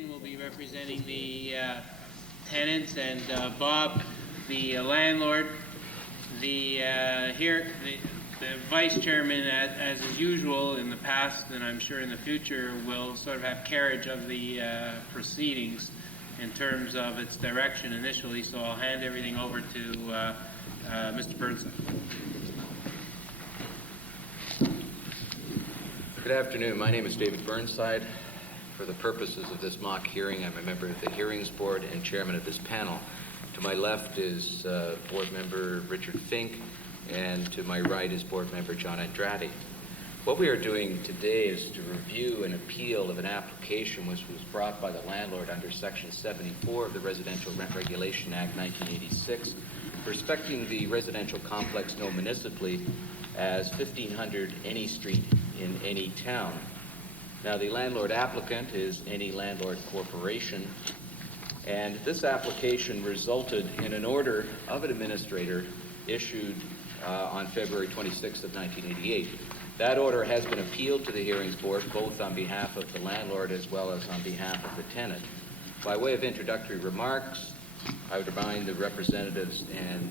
again will be representing the tenants, and Bob, the landlord. The vice chairman, as is usual in the past, and I'm sure in the future, will sort of have carriage of the proceedings in terms of its direction initially. So I'll hand everything over to Mr. Burnside. Good afternoon. My name is David Burnside. For the purposes of this mock hearing, I'm a member of the Hearings Board and chairman of this panel. To my left is Board Member Richard Fink, and to my right is Board Member John Andrade. What we are doing today is to review an appeal of an application which was brought by the landlord under Section 74 of the Residential Rent Regulation Act 1986, respecting the residential complex known municipally as 1500 Any Street in any town. Now, the landlord applicant is Any Landlord Corporation, and this application resulted in an order of an administrator issued on February 26th of 1988. That order has been appealed to the Hearings Board, both on behalf of the landlord as well as on behalf of the tenant. By way of introductory remarks, I would remind the representatives and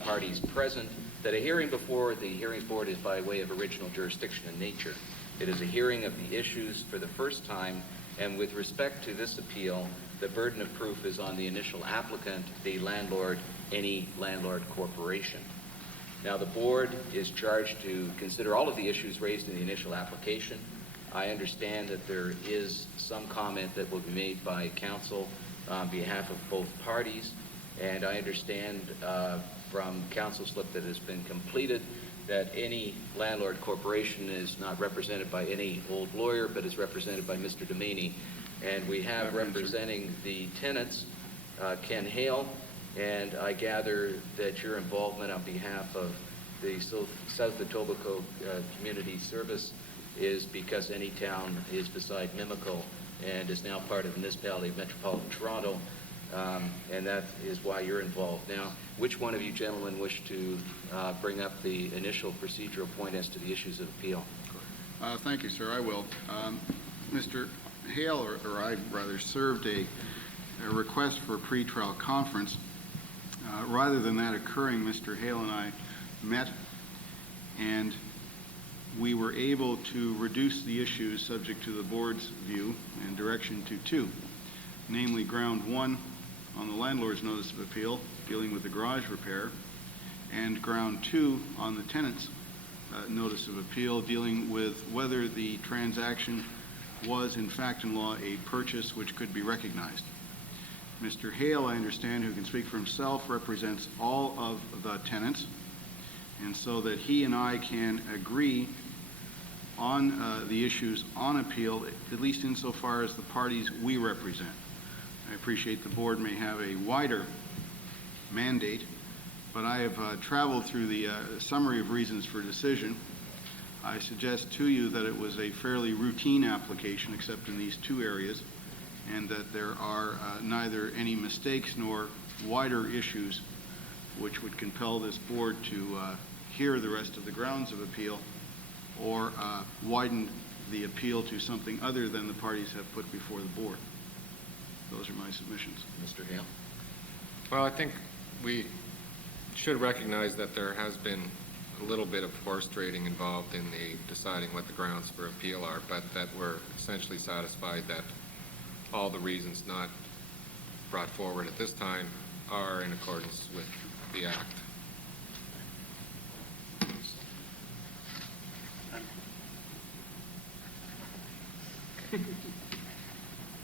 parties present that a hearing before the Hearings Board is by way of original jurisdiction in nature. It is a hearing of the issues for the first time, and with respect to this appeal, the burden of proof is on the initial applicant, the landlord, Any Landlord Corporation. Now, the board is charged to consider all of the issues raised in the initial application. I understand that there is some comment that will be made by counsel on behalf of both parties, and I understand from counsel slip that has been completed that Any Landlord Corporation is not represented by any old lawyer, but is represented by Mr. Doumani. And we have representing the tenants, Ken Hale, and I gather that your involvement on behalf of the South Etobicoke Community Service is because Any Town is beside Mimico and is now part of the municipality of Metropolitan Toronto, and that is why you're involved. Now, which one of you gentlemen wish to bring up the initial procedural point as to the issues of appeal? Thank you, sir. I will. Mr. Hale, or I rather, served a request for a pretrial conference. Rather than that occurring, Mr. Hale and I met, and we were able to reduce the issues subject to the board's view and direction to two, namely ground one on the landlord's notice of appeal dealing with the garage repair, and ground two on the tenant's notice of appeal dealing with whether the transaction was in fact in law a purchase which could be recognized. Mr. Hale, I understand, who can speak for himself, represents all of the tenants, and so that he and I can agree on the issues on appeal, at least insofar as the parties we represent. I appreciate the board may have a wider mandate, but I have traveled through the summary of reasons for decision. I suggest to you that it was a fairly routine application except in these two areas, and that there are neither any mistakes nor wider issues which would compel this board to hear the rest of the grounds of appeal or widen the appeal to something other than the parties have put before the board. Those are my submissions. Mr. Hale? Well, I think we should recognize that there has been a little bit of horse trading involved in the deciding what the grounds for appeal are, but that we're essentially satisfied that all the reasons not brought forward at this time are in accordance with the Act.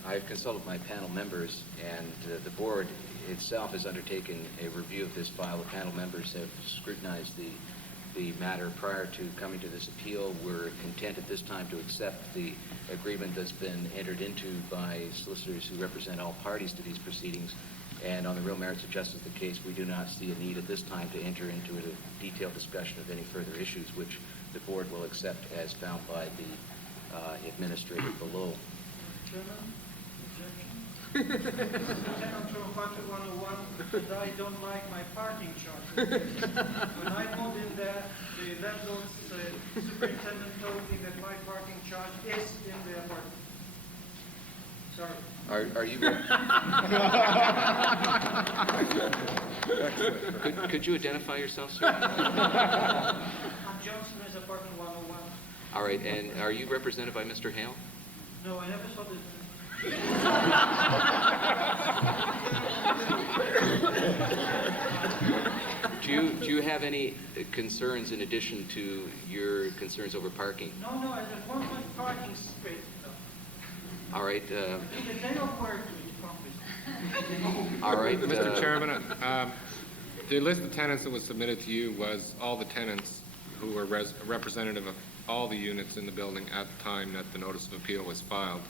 I've consulted my panel members, and the board itself has undertaken a review of this file. The panel members have scrutinized the matter prior to coming to this appeal. We're content at this time to accept the agreement that's been entered into by solicitors who represent all parties to these proceedings. And on the real merits of justice of the case, we do not see a need at this time to enter into a detailed discussion of any further issues, which the board will accept as found by the administrator below. Tenant from 101, I don't like my parking charge. When I moved in there, the landlord superintendent told me that my parking charge is in the apartment. Sorry. Are you? Could you identify yourself, sir? I'm John Smith, apartment 101. All right, and are you represented by Mr. Hale? No, I never saw this. Do you have any concerns in addition to your concerns over parking? No, I just want my parking space. All right. All right. Mr. Chairman, the list of tenants that was submitted to you was all the tenants who were representative of all the units in the building at the time that the notice of appeal was filed.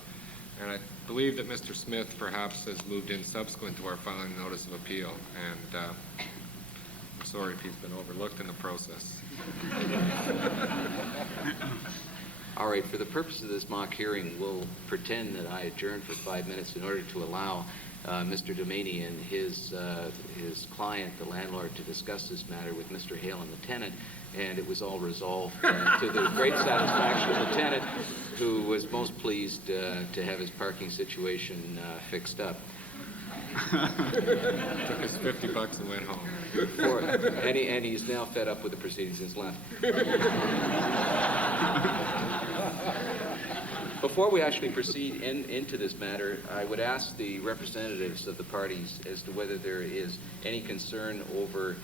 And I believe that Mr. Smith perhaps has moved in subsequent to our filing the notice of appeal. And I'm sorry if he's been overlooked in the process. All right, for the purpose of this mock hearing, we'll pretend that I adjourned for 5 minutes in order to allow Mr. Doumani and his client, the landlord, to discuss this matter with Mr. Hale and the tenant, and it was all resolved to the great satisfaction of the tenant, who was most pleased to have his parking situation fixed up. Took us $50 and went home. And he's now fed up with the proceedings and has left. Before we actually proceed into this matter, I would ask the representatives of the parties as to whether there is any concern over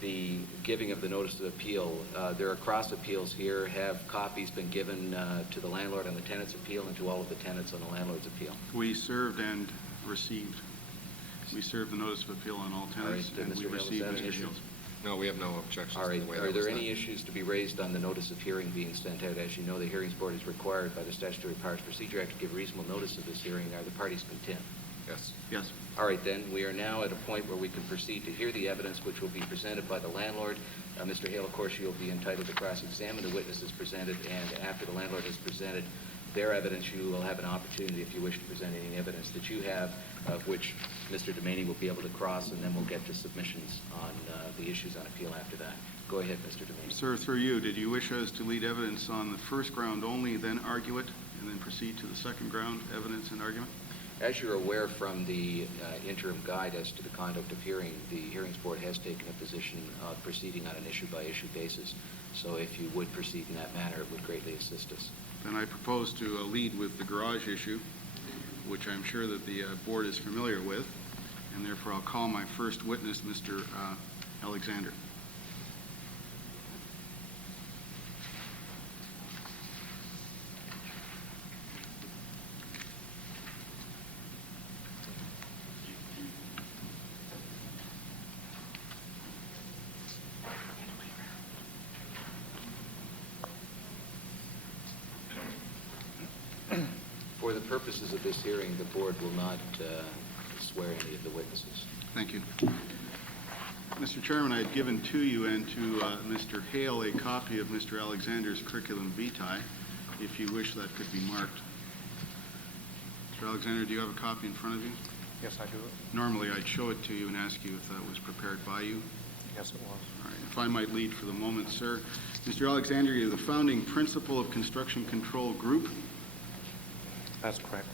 the giving of the notice of appeal. There are cross appeals here. Have copies been given to the landlord on the tenant's appeal and to all of the tenants on the landlord's appeal? We served and received. We served the notice of appeal on all tenants, All right, and we Mr. Hale, is received that an Mr. issue? Hale's. No, we have no objections All right. to the way Are that there was any done. issues to be raised on the notice of hearing being sent out? As you know, the Hearings Board is required by the Statutory Powers Procedure Act to give reasonable notice of this hearing. Are the parties content? Yes. Yes. All right, then, we are now at a point where we can proceed to hear the evidence which will be presented by the landlord. Mr. Hale, of course, you'll be entitled to cross-examine the witnesses presented, and after the landlord has presented their evidence, you will have an opportunity, if you wish to present any evidence that you have, of which Mr. Doumani will be able to cross, and then we'll get to submissions on the issues on appeal after that. Go ahead, Mr. Doumani. Sir, through you, did you wish us to lead evidence on the first ground only, then argue it, and then proceed to the second ground, evidence and argument? As you're aware from the interim guide as to the conduct of hearing, the Hearings Board has taken a position of proceeding on an issue-by-issue basis. So if you would proceed in that manner, it would greatly assist us. Then I propose to lead with the garage issue, which I'm sure that the board is familiar with, and therefore I'll call my first witness, Mr. Alexander. For the purposes of this hearing, the board will not swear any of the witnesses. Thank you. Mr. Chairman, I had given to you and to Mr. Hale a copy of Mr. Alexander's curriculum vitae. If you wish, that could be marked. Mr. Alexander, do you have a copy in front of you? Yes, I do. Normally, I'd show it to you and ask you if that was prepared by you. Yes, it was. All right. If I might lead for the moment, sir. Mr. Alexander, you're the founding principal of Construction Control Group, That's correct.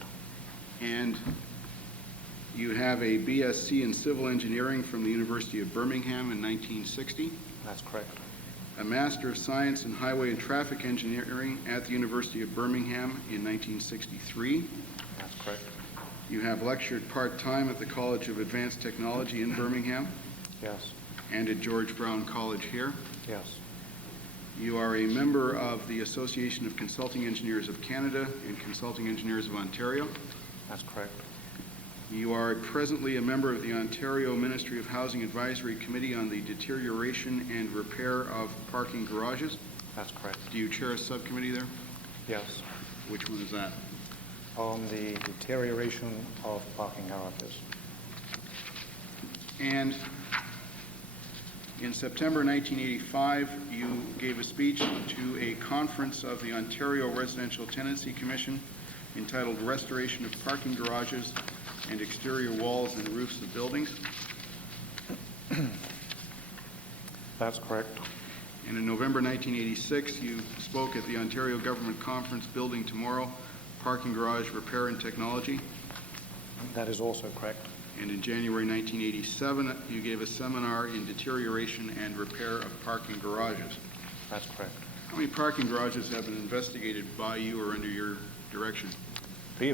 and you have a BSc in Civil Engineering from the University of Birmingham in 1960, That's correct. a Master of Science in Highway and Traffic Engineering at the University of Birmingham in 1963. That's correct. You have lectured part-time at the College of Advanced Technology in Birmingham Yes. and at George Brown College here. Yes. You are a member of the Association of Consulting Engineers of Canada and Consulting Engineers of Ontario. That's correct. You are presently a member of the Ontario Ministry of Housing Advisory Committee on the Deterioration and Repair of Parking Garages. That's correct. Do you chair a subcommittee there? Yes. Which one is that? On the deterioration of parking garages. And in September 1985, you gave a speech to a conference of the Ontario Residential Tenancy Commission entitled Restoration of Parking Garages and Exterior Walls and Roofs of Buildings. That's correct. And in November 1986, you spoke at the Ontario Government Conference Building Tomorrow, Parking Garage Repair and Technology. That is also correct. And in January 1987, you gave a seminar in deterioration and repair of parking garages. That's correct. How many parking garages have been investigated by you or under your direction?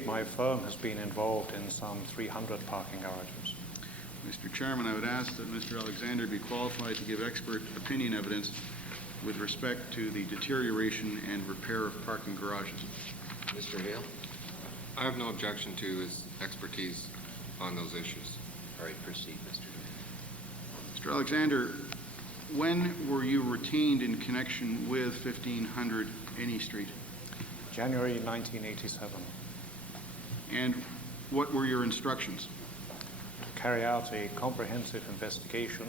My firm has been involved in some 300 parking garages. Mr. Chairman, I would ask that Mr. Alexander be qualified to give expert opinion evidence with respect to the deterioration and repair of parking garages. Mr. Hale? I have no objection to his expertise on those issues. All right, proceed, Mr. Hale. Mr. Alexander, when were you retained in connection with 1500 Any Street? January 1987, And what were your instructions? to carry out a comprehensive investigation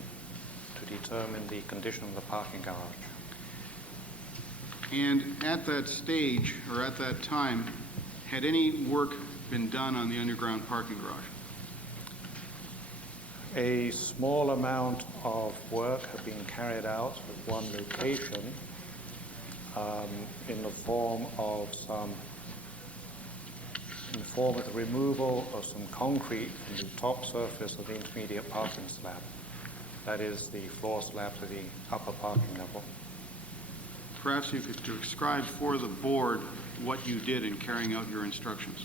to determine the condition of the parking garage. And at that stage, or at that time, had any work been done on the underground parking garage? A small amount of work had been carried out at one location in the form of the removal of some concrete from the top surface of the intermediate parking slab. That is the floor slab to the upper parking level. Perhaps you could describe for the board what you did in carrying out your instructions.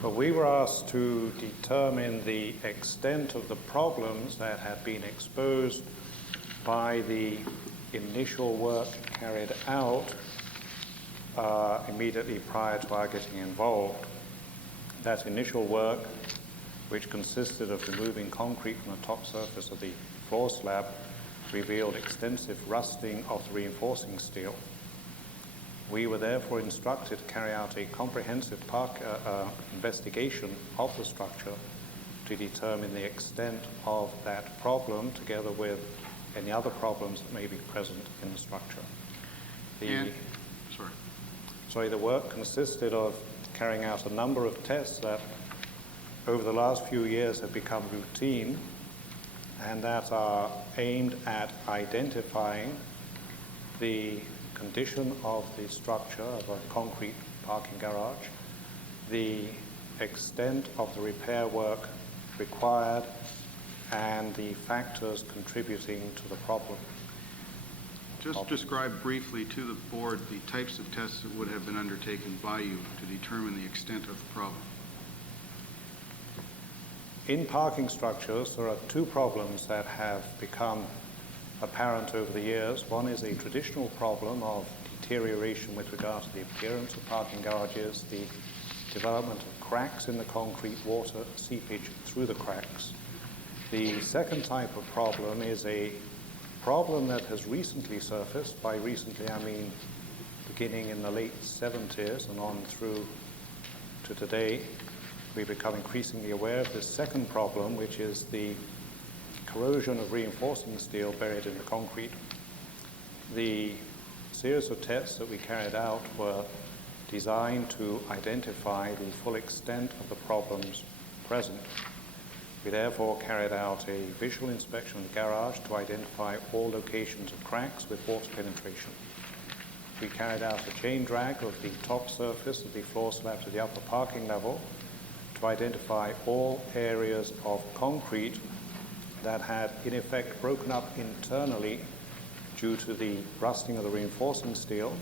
But we were asked to determine the extent of the problems that had been exposed by the initial work carried out immediately prior to our getting involved. That initial work, which consisted of removing concrete from the top surface of the floor slab, revealed extensive rusting of the reinforcing steel. We were therefore instructed to carry out a comprehensive investigation of the structure to determine the extent of that problem, together with any other problems that may be present in the structure. The work consisted of carrying out a number of tests that over the last few years have become routine and that are aimed at identifying the condition of the structure of a concrete parking garage, the extent of the repair work required, and the factors contributing to the problem. Just describe briefly to the board the types of tests that would have been undertaken by you to determine the extent of the problem. In parking structures, there are two problems that have become apparent over the years. One is a traditional problem of deterioration with regard to the appearance of parking garages, the development of cracks in the concrete, water seepage through the cracks. The second type of problem is a problem that has recently surfaced. By recently, I mean beginning in the late 70s and on through to today. We've become increasingly aware of this second problem, which is the corrosion of reinforcing steel buried in the concrete. The series of tests that we carried out were designed to identify the full extent of the problems present. We therefore carried out a visual inspection of the garage to identify all locations of cracks with water penetration. We carried out a chain drag of the top surface of the floor slab to the upper parking level to identify all areas of concrete that had in effect broken up internally due to the rusting of the reinforcing steel.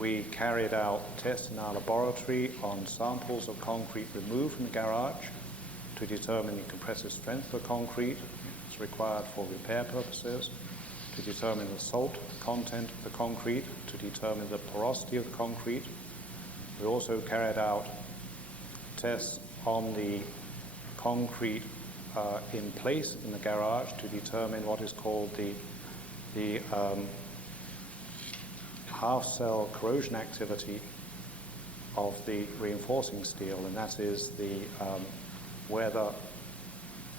We carried out tests in our laboratory on samples of concrete removed from the garage to determine the compressive strength of the concrete that's required for repair purposes, to determine the salt content of the concrete, to determine the porosity of the concrete. We also carried out tests on the concrete in place in the garage to determine what is called the half-cell corrosion activity of the reinforcing steel, and that is the whether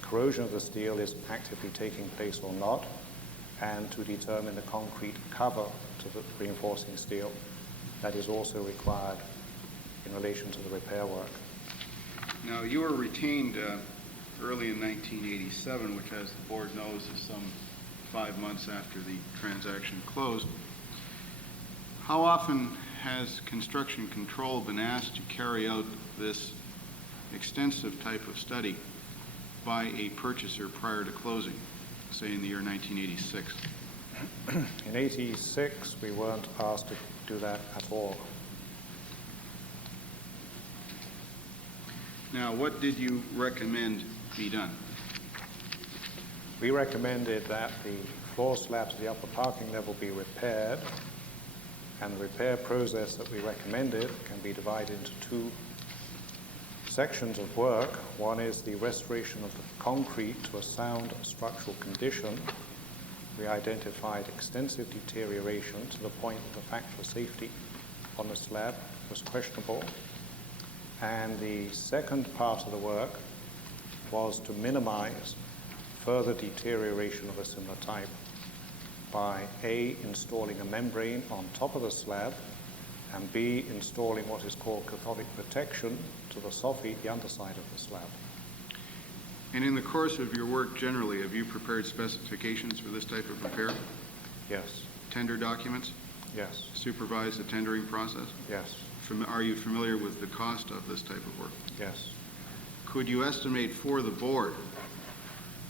corrosion of the steel is actively taking place or not, and to determine the concrete cover to the reinforcing steel that is also required in relation to the repair work. Now, you were retained early in 1987, which, as the board knows, is some 5 months after the transaction closed. How often has construction control been asked to carry out this extensive type of study by a purchaser prior to closing, say in the year 1986? In 86, we weren't asked to do that at all. Now, what did you recommend be done? We recommended that the floor slabs of the upper parking level be repaired, and the repair process that we recommended can be divided into two sections of work. One is the restoration of the concrete to a sound structural condition. We identified extensive deterioration to the point that the factor of safety on the slab was questionable. And the second part of the work was to minimize further deterioration of a similar type by A, installing a membrane on top of the slab, and B, installing what is called cathodic protection to the soffit, the underside of the slab. And in the course of your work generally, have you prepared specifications for this type of repair? Yes, Tender documents? yes, Supervise the tendering process? yes, Are you familiar with the cost of this type of work? yes. Could you estimate for the board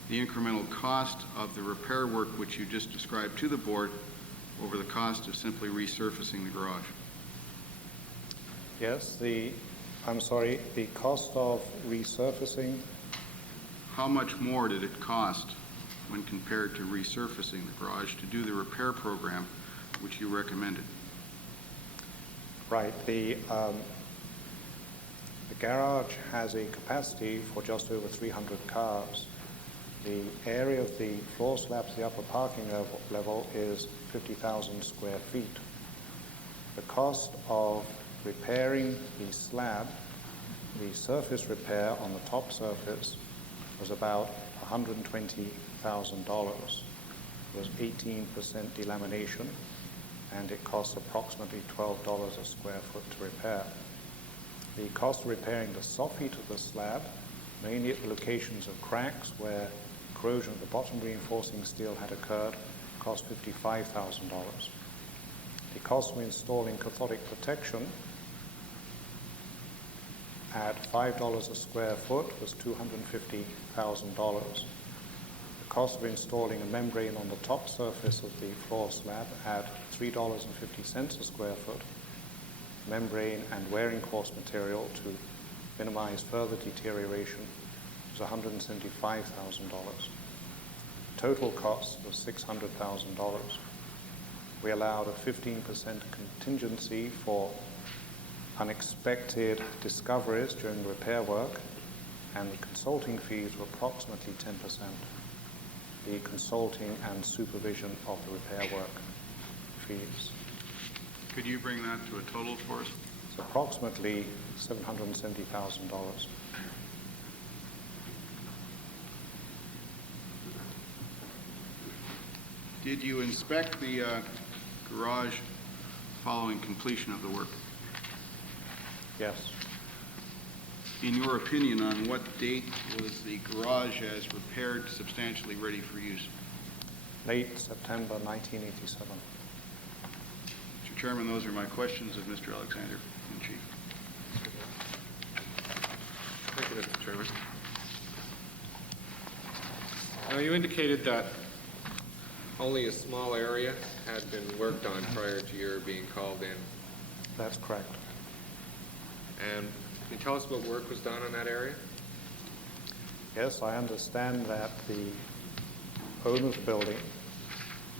the incremental cost of the repair work which you just described to the board over the cost of simply resurfacing the garage? Yes, the cost of resurfacing, How much more did it cost when compared to resurfacing the garage to do the repair program which you recommended? right, the garage has a capacity for just over 300 cars. The area of the floor slabs, the upper parking level is 50,000 square feet. The cost of repairing the slab, the surface repair on the top surface, was about $120,000. It was 18% delamination, and it costs approximately $12 a square foot to repair. The cost of repairing the soffit of the slab, mainly at the locations of cracks where corrosion of the bottom reinforcing steel had occurred, cost $55,000. The cost of installing cathodic protection at $5 a square foot was $250,000. The cost of installing a membrane on the top surface of the floor slab at $3.50 a square foot, membrane and wearing course material to minimize further deterioration, was $175,000. Total cost was $600,000. We allowed a 15% contingency for unexpected discoveries during the repair work, and the consulting fees were approximately 10%. The consulting and supervision of the repair work fees. Could you bring that to a total for us? It's approximately $770,000. Did you inspect the garage following completion of the work? Yes. In your opinion, on what date was the garage as repaired substantially ready for use? Late September 1987. Mr. Chairman, those are my questions of Mr. Alexander in chief. Thank you, Mr. Chairman. Now, you indicated that only a small area had been worked on prior to your being called in. That's correct. And can you tell us what work was done on that area? Yes, I understand that the owner of the building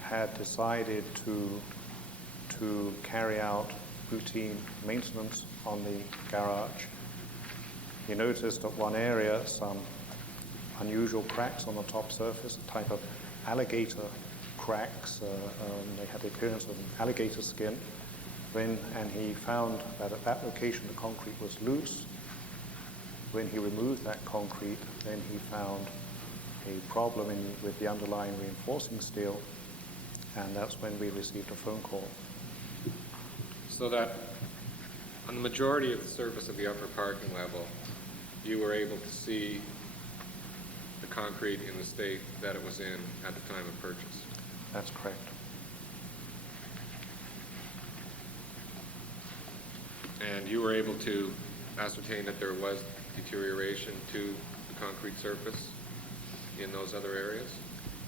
had decided to carry out routine maintenance on the garage. He noticed at one area some unusual cracks on the top surface, a type of alligator cracks. They had the appearance of an alligator skin. And he found that at that location the concrete was loose. When he removed that concrete, then he found a problem with the underlying reinforcing steel, and that's when we received a phone call. So that on the majority of the surface of the upper parking level, you were able to see the concrete in the state that it was in at the time of purchase. That's correct. And you were able to ascertain that there was deterioration to the concrete surface in those other areas?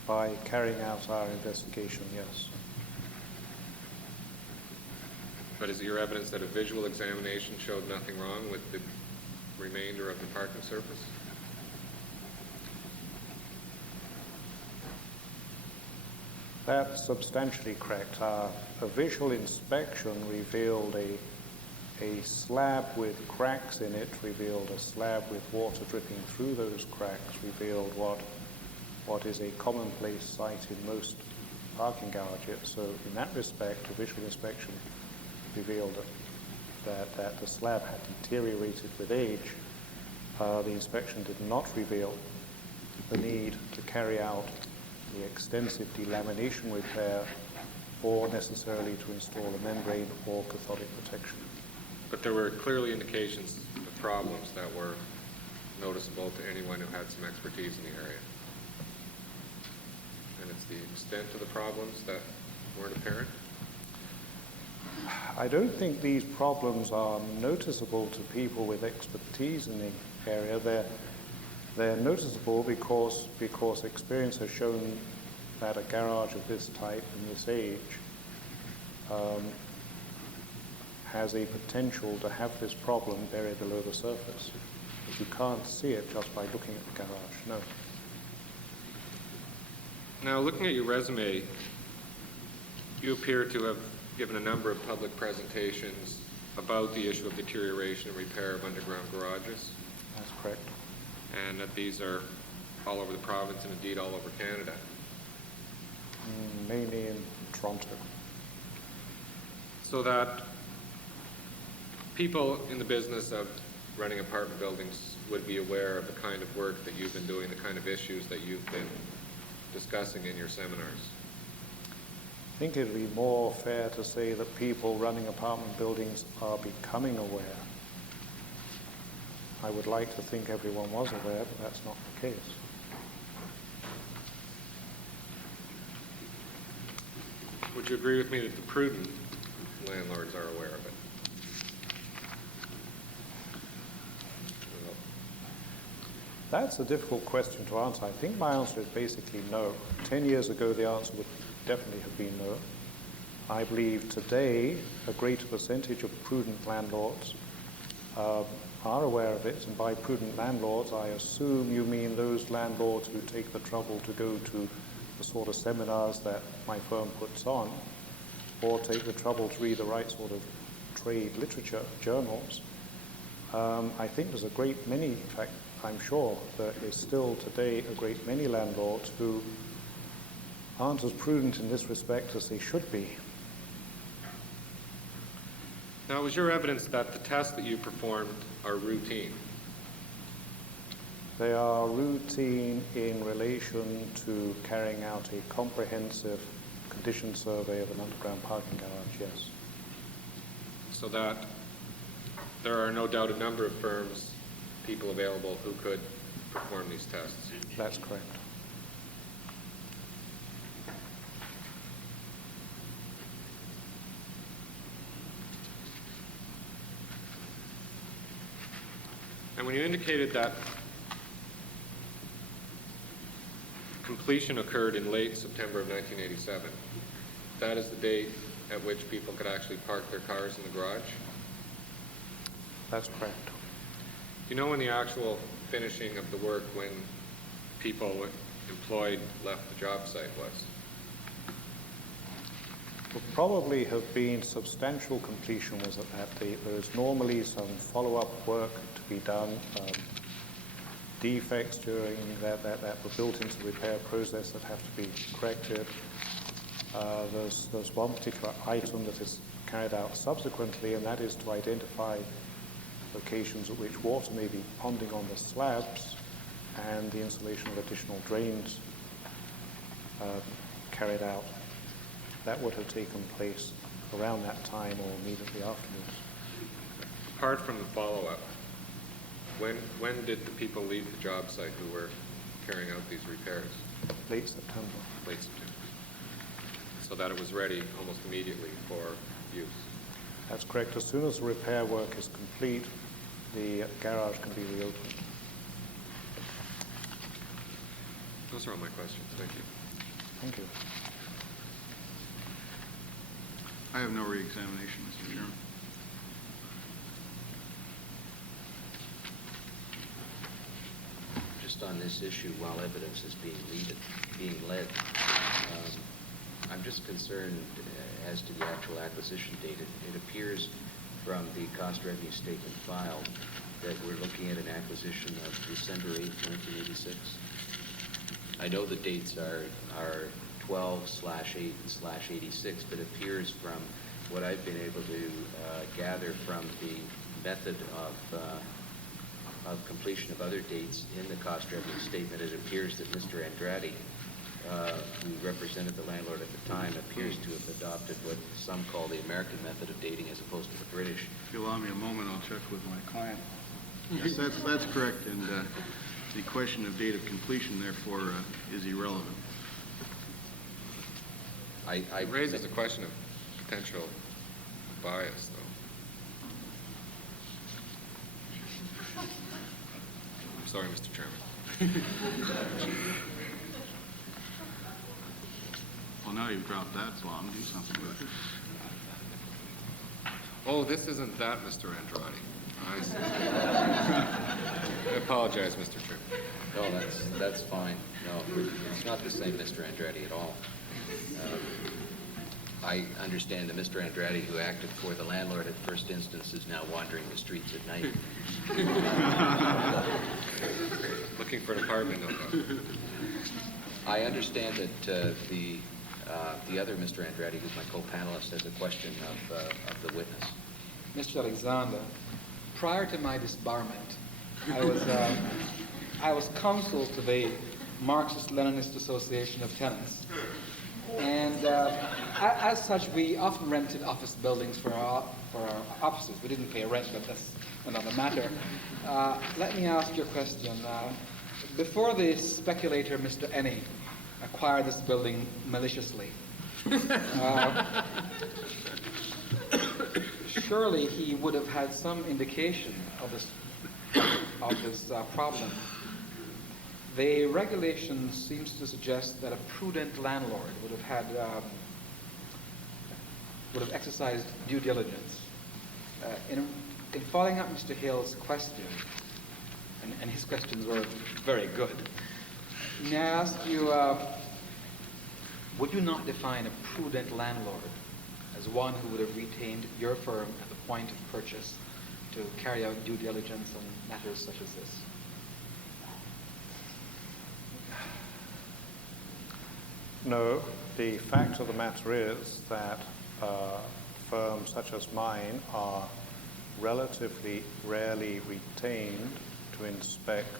By carrying out our investigation, yes. But is it your evidence that a visual examination showed nothing wrong with the remainder of the parking surface? That's substantially correct. A visual inspection revealed a slab with cracks in it, revealed a slab with water dripping through those cracks, revealed what is a commonplace sight in most parking garages. So in that respect, a visual inspection revealed that the slab had deteriorated with age. The inspection did not reveal the need to carry out the extensive delamination repair or necessarily to install a membrane or cathodic protection. But there were clearly indications of problems that were noticeable to anyone who had some expertise in the area. And it's the extent of the problems that weren't apparent? I don't think these problems are noticeable to people with expertise in the area. They're noticeable because experience has shown that a garage of this type and this age has a potential to have this problem buried below the surface. But you can't see it just by looking at the garage, no. Now, looking at your resume, you appear to have given a number of public presentations about the issue of deterioration and repair of underground garages, That's correct. and that these are all over the province and indeed all over Canada. Mainly in Toronto. So that people in the business of running apartment buildings would be aware of the kind of work that you've been doing, the kind of issues that you've been discussing in your seminars. I think it would be more fair to say that people running apartment buildings are becoming aware. I would like to think everyone was aware, but that's not the case. Would you agree with me that the prudent landlords are aware of it? That's a difficult question to answer. I think my answer is basically no. 10 years ago, the answer would definitely have been no. I believe today a greater percentage of prudent landlords are aware of it, and by prudent landlords, I assume you mean those landlords who take the trouble to go to the sort of seminars that my firm puts on, or take the trouble to read the right sort of trade literature, journals. I think there's a great many, in fact, I'm sure there is still today a great many landlords who aren't as prudent in this respect as they should be. Now, it was your evidence that the tests that you performed are routine. They are routine in relation to carrying out a comprehensive condition survey of an underground parking garage, yes. So that there are no doubt a number of firms, people available who could perform these tests. That's correct. And when you indicated that completion occurred in late September of 1987, that is the date at which people could actually park their cars in the garage? That's correct. Do you know when the actual finishing of the work, when people employed left the job site was? Will probably have been substantial completion was at that date. There is normally some follow-up work to be done, defects during that were built into the repair process that have to be corrected. There's one particular item that is carried out subsequently, and that is to identify locations at which water may be ponding on the slabs, and the installation of additional drains carried out. That would have taken place around that time or immediately afterwards. Apart from the follow-up, when did the people leave the job site who were carrying out these repairs? Late September. Late September. So that it was ready almost immediately for use. That's correct. As soon as the repair work is complete, the garage can be reopened. Those are all my questions. Thank you. Thank you. I have no re-examination, Mr. Chairman. Just on this issue, while evidence is being led, I'm just concerned as to the actual acquisition date. It appears from the cost revenue statement filed that we're looking at an acquisition of December 8th, 1986. I know the dates are 12/8/86, but it appears from what I've been able to gather from the method of completion of other dates in the cost revenue statement, it appears that Mr. Andrade, who represented the landlord at the time, appears to have adopted what some call the American method of dating as opposed to the British. If you allow me a moment, I'll check with my client. Yes, that's correct, and the question of date of completion, therefore, is irrelevant. It raises a question of potential bias, though. I'm sorry, Mr. Chairman. Well, now you've dropped that, so I'm going to do something with it. Oh, this isn't that Mr. Andrade. I see. I apologize, Mr. Chairman. No, that's fine. No, it's not the same Mr. Andrade at all. I understand that Mr. Andrade, who acted for the landlord at first instance, is now wandering the streets at night. Looking for an apartment, no doubt. I understand that the other Mr. Andrade, who's my co-panelist, has a question of the witness. Mr. Alexander, prior to my disbarment, I was counsel to the Marxist-Leninist Association of Tenants. And as such, we often rented office buildings for our offices. We didn't pay rent, but that's another matter. Let me ask you a question. Before the speculator, Mr. Enne, acquired this building maliciously, surely he would have had some indication of this problem. The regulation seems to suggest that a prudent landlord would have exercised due diligence. In following up Mr. Hale's question, and his questions were very good, may I ask you, would you not define a prudent landlord as one who would have retained your firm at the point of purchase to carry out due diligence on matters such as this? No, the fact of the matter is that firms such as mine are relatively rarely retained to inspect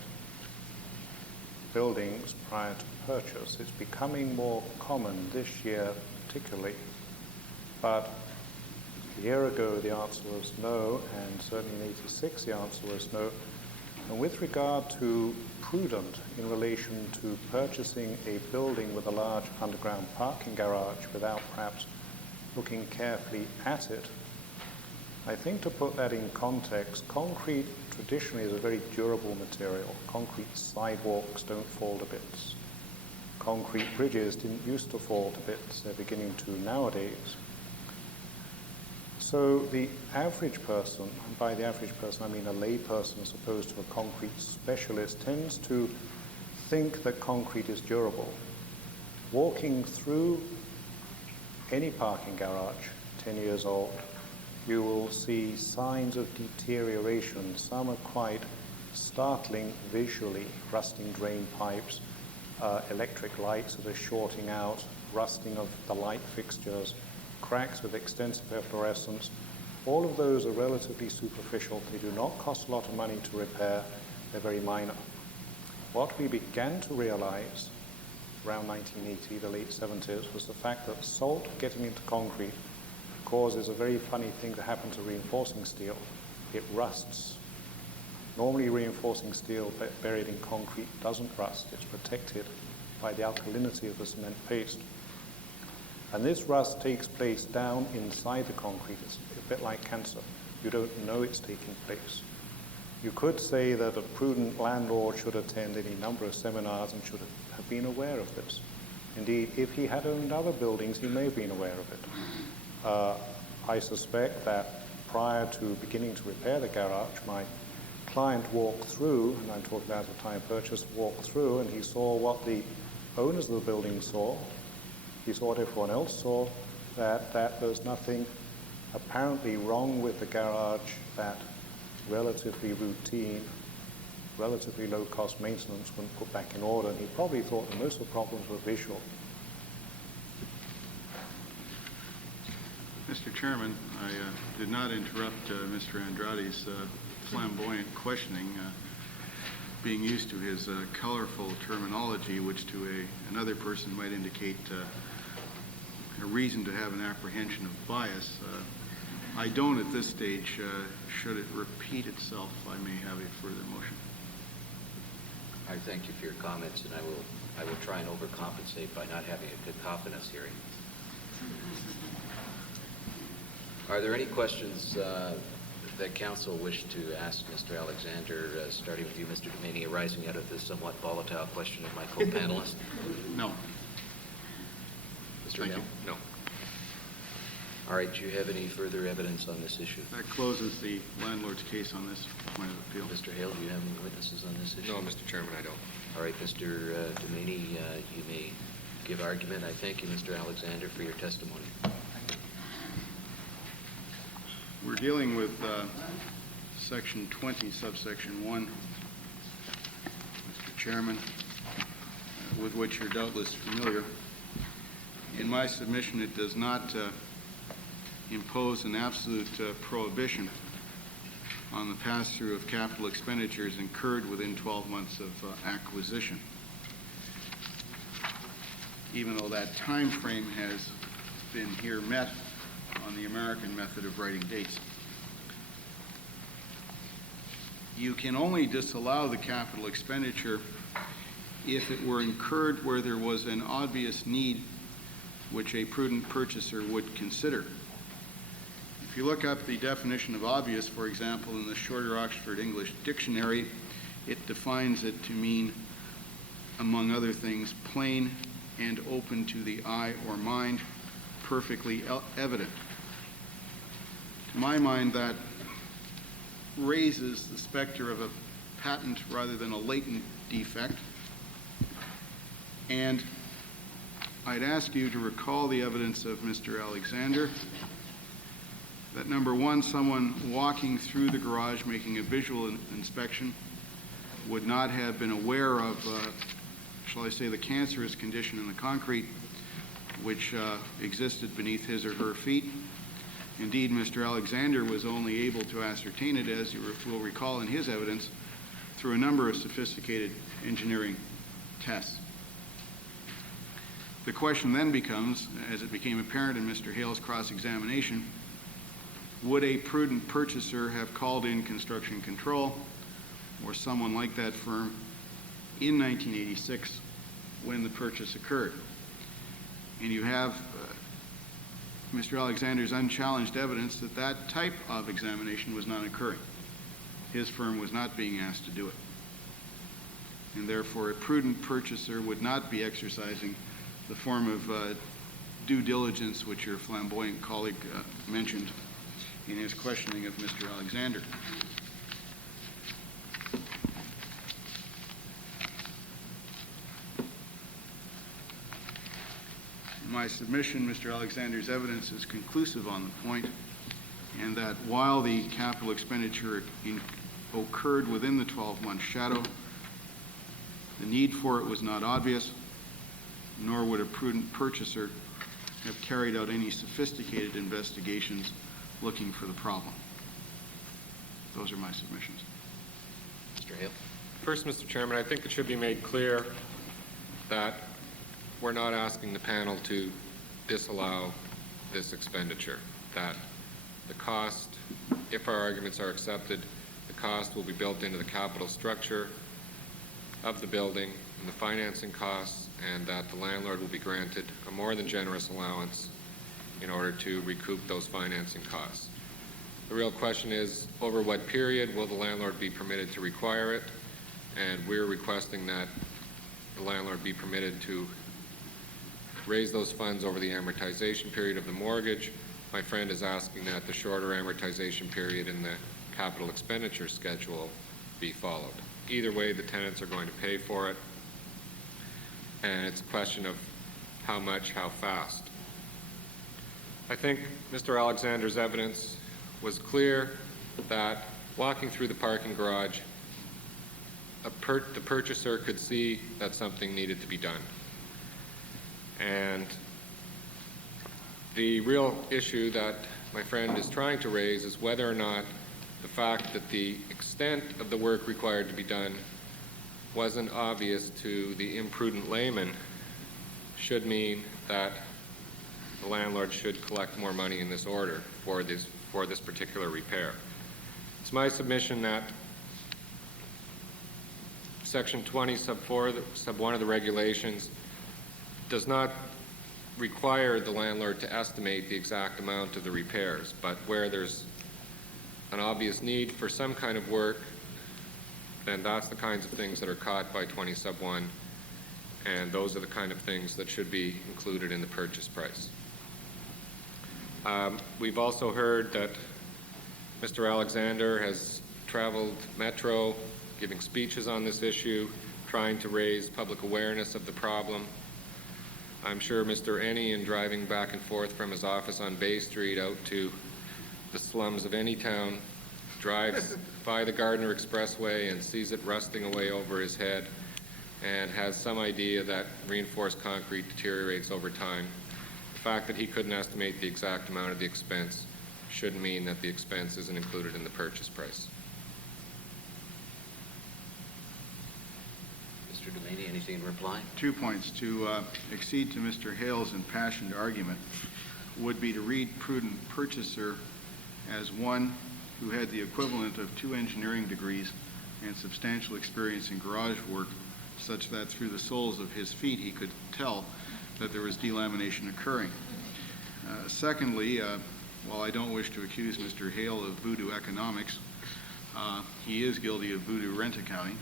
buildings prior to purchase. It's becoming more common this year particularly, but a year ago the answer was no, and certainly in 86 the answer was no. And with regard to prudent in relation to purchasing a building with a large underground parking garage without perhaps looking carefully at it, I think to put that in context, concrete traditionally is a very durable material. Concrete sidewalks don't fall to bits. Concrete bridges didn't used to fall to bits. They're beginning to nowadays. So the average person, and by the average person I mean a lay person as opposed to a concrete specialist, tends to think that concrete is durable. Walking through any parking garage, 10 years old, you will see signs of deterioration. Some are quite startling visually: rusting drain pipes, electric lights that are shorting out, rusting of the light fixtures, cracks with extensive efflorescence. All of those are relatively superficial. They do not cost a lot of money to repair. They're very minor. What we began to realize around 1980, the late 70s, was the fact that salt getting into concrete causes a very funny thing to happen to reinforcing steel. It rusts. Normally reinforcing steel buried in concrete doesn't rust. It's protected by the alkalinity of the cement paste. And this rust takes place down inside the concrete. It's a bit like cancer. You don't know it's taking place. You could say that a prudent landlord should attend any number of seminars and should have been aware of this. Indeed, if he had owned other buildings, he may have been aware of it. I suspect that prior to beginning to repair the garage, my client walked through, and I'm talking about the time purchase, walked through, and he saw what the owners of the building saw. He saw what everyone else saw, that there's nothing apparently wrong with the garage, that relatively routine, relatively low-cost maintenance when put back in order, and he probably thought that most of the problems were visual. Mr. Chairman, I did not interrupt Mr. Andrade's flamboyant questioning, being used to his colorful terminology, which to another person might indicate a reason to have an apprehension of bias. I don't at this stage. Should it repeat itself, I may have a further motion. I thank you for your comments, and I will try and overcompensate by not having a cacophonous hearing. Are there any questions that council wish to ask Mr. Alexander, starting with you, Mr. Doumani, arising out of the somewhat volatile question of my co-panelist? No. Mr. Thank Hale? you. No. All right, do you have any further evidence on this issue? That closes the landlord's case on this point of appeal. Mr. Hale, do you have any witnesses on this issue? No, Mr. Chairman, I don't. All right, Mr. Doumani, you may give argument. I thank you, Mr. Alexander, for your testimony. We're dealing with Section 20, subsection 1, Mr. Chairman, with which you're doubtless familiar. In my submission, it does not impose an absolute prohibition on the pass-through of capital expenditures incurred within 12 months of acquisition, even though that time frame has been here met on the American method of writing dates. You can only disallow the capital expenditure if it were incurred where there was an obvious need which a prudent purchaser would consider. If you look up the definition of obvious, for example, in the Shorter Oxford English Dictionary, it defines it to mean, among other things, plain and open to the eye or mind, perfectly evident. To my mind, that raises the specter of a patent rather than a latent defect. And I'd ask you to recall the evidence of Mr. Alexander, that number one, someone walking through the garage making a visual inspection would not have been aware of, shall I say, the cancerous condition in the concrete which existed beneath his or her feet. Indeed, Mr. Alexander was only able to ascertain it, as you will recall in his evidence, through a number of sophisticated engineering tests. The question then becomes, as it became apparent in Mr. Hale's cross-examination, would a prudent purchaser have called in construction control or someone like that firm in 1986 when the purchase occurred? And you have Mr. Alexander's unchallenged evidence that that type of examination was not occurring. His firm was not being asked to do it. And therefore, a prudent purchaser would not be exercising the form of due diligence which your flamboyant colleague mentioned in his questioning of Mr. Alexander. In my submission, Mr. Alexander's evidence is conclusive on the point, and that while the capital expenditure occurred within the 12-month shadow, the need for it was not obvious, nor would a prudent purchaser have carried out any sophisticated investigations looking for the problem. Those are my submissions. Mr. Hale? First, Mr. Chairman, I think it should be made clear that we're not asking the panel to disallow this expenditure, that the cost, if our arguments are accepted, the cost will be built into the capital structure of the building and the financing costs, and that the landlord will be granted a more than generous allowance in order to recoup those financing costs. The real question is, over what period will the landlord be permitted to require it? And we're requesting that the landlord be permitted to raise those funds over the amortization period of the mortgage. My friend is asking that the shorter amortization period in the capital expenditure schedule be followed. Either way, the tenants are going to pay for it, and it's a question of how much, how fast. I think Mr. Alexander's evidence was clear that walking through the parking garage, the purchaser could see that something needed to be done. And the real issue that my friend is trying to raise is whether or not the fact that the extent of the work required to be done wasn't obvious to the imprudent layman should mean that the landlord should collect more money in this order for this particular repair. It's my submission that Section 20, sub 4, sub 1 of the regulations does not require the landlord to estimate the exact amount of the repairs, but where there's an obvious need for some kind of work, then that's the kinds of things that are caught by 20 sub 1, and those are the kind of things that should be included in the purchase price. We've also heard that Mr. Alexander has traveled Metro giving speeches on this issue, trying to raise public awareness of the problem. I'm sure Mr. Ennie, in driving back and forth from his office on Bay Street out to the slums of any town, drives by the Gardiner Expressway and sees it rusting away over his head and has some idea that reinforced concrete deteriorates over time. The fact that he couldn't estimate the exact amount of the expense should mean that the expense isn't included in the purchase price. Mr. Doumani, anything in reply? 2 points. To accede to Mr. Hale's impassioned argument would be to read prudent purchaser as one who had the equivalent of 2 engineering degrees and substantial experience in garage work, such that through the soles of his feet he could tell that there was delamination occurring. Secondly, while I don't wish to accuse Mr. Hale of voodoo economics, he is guilty of voodoo rent accounting.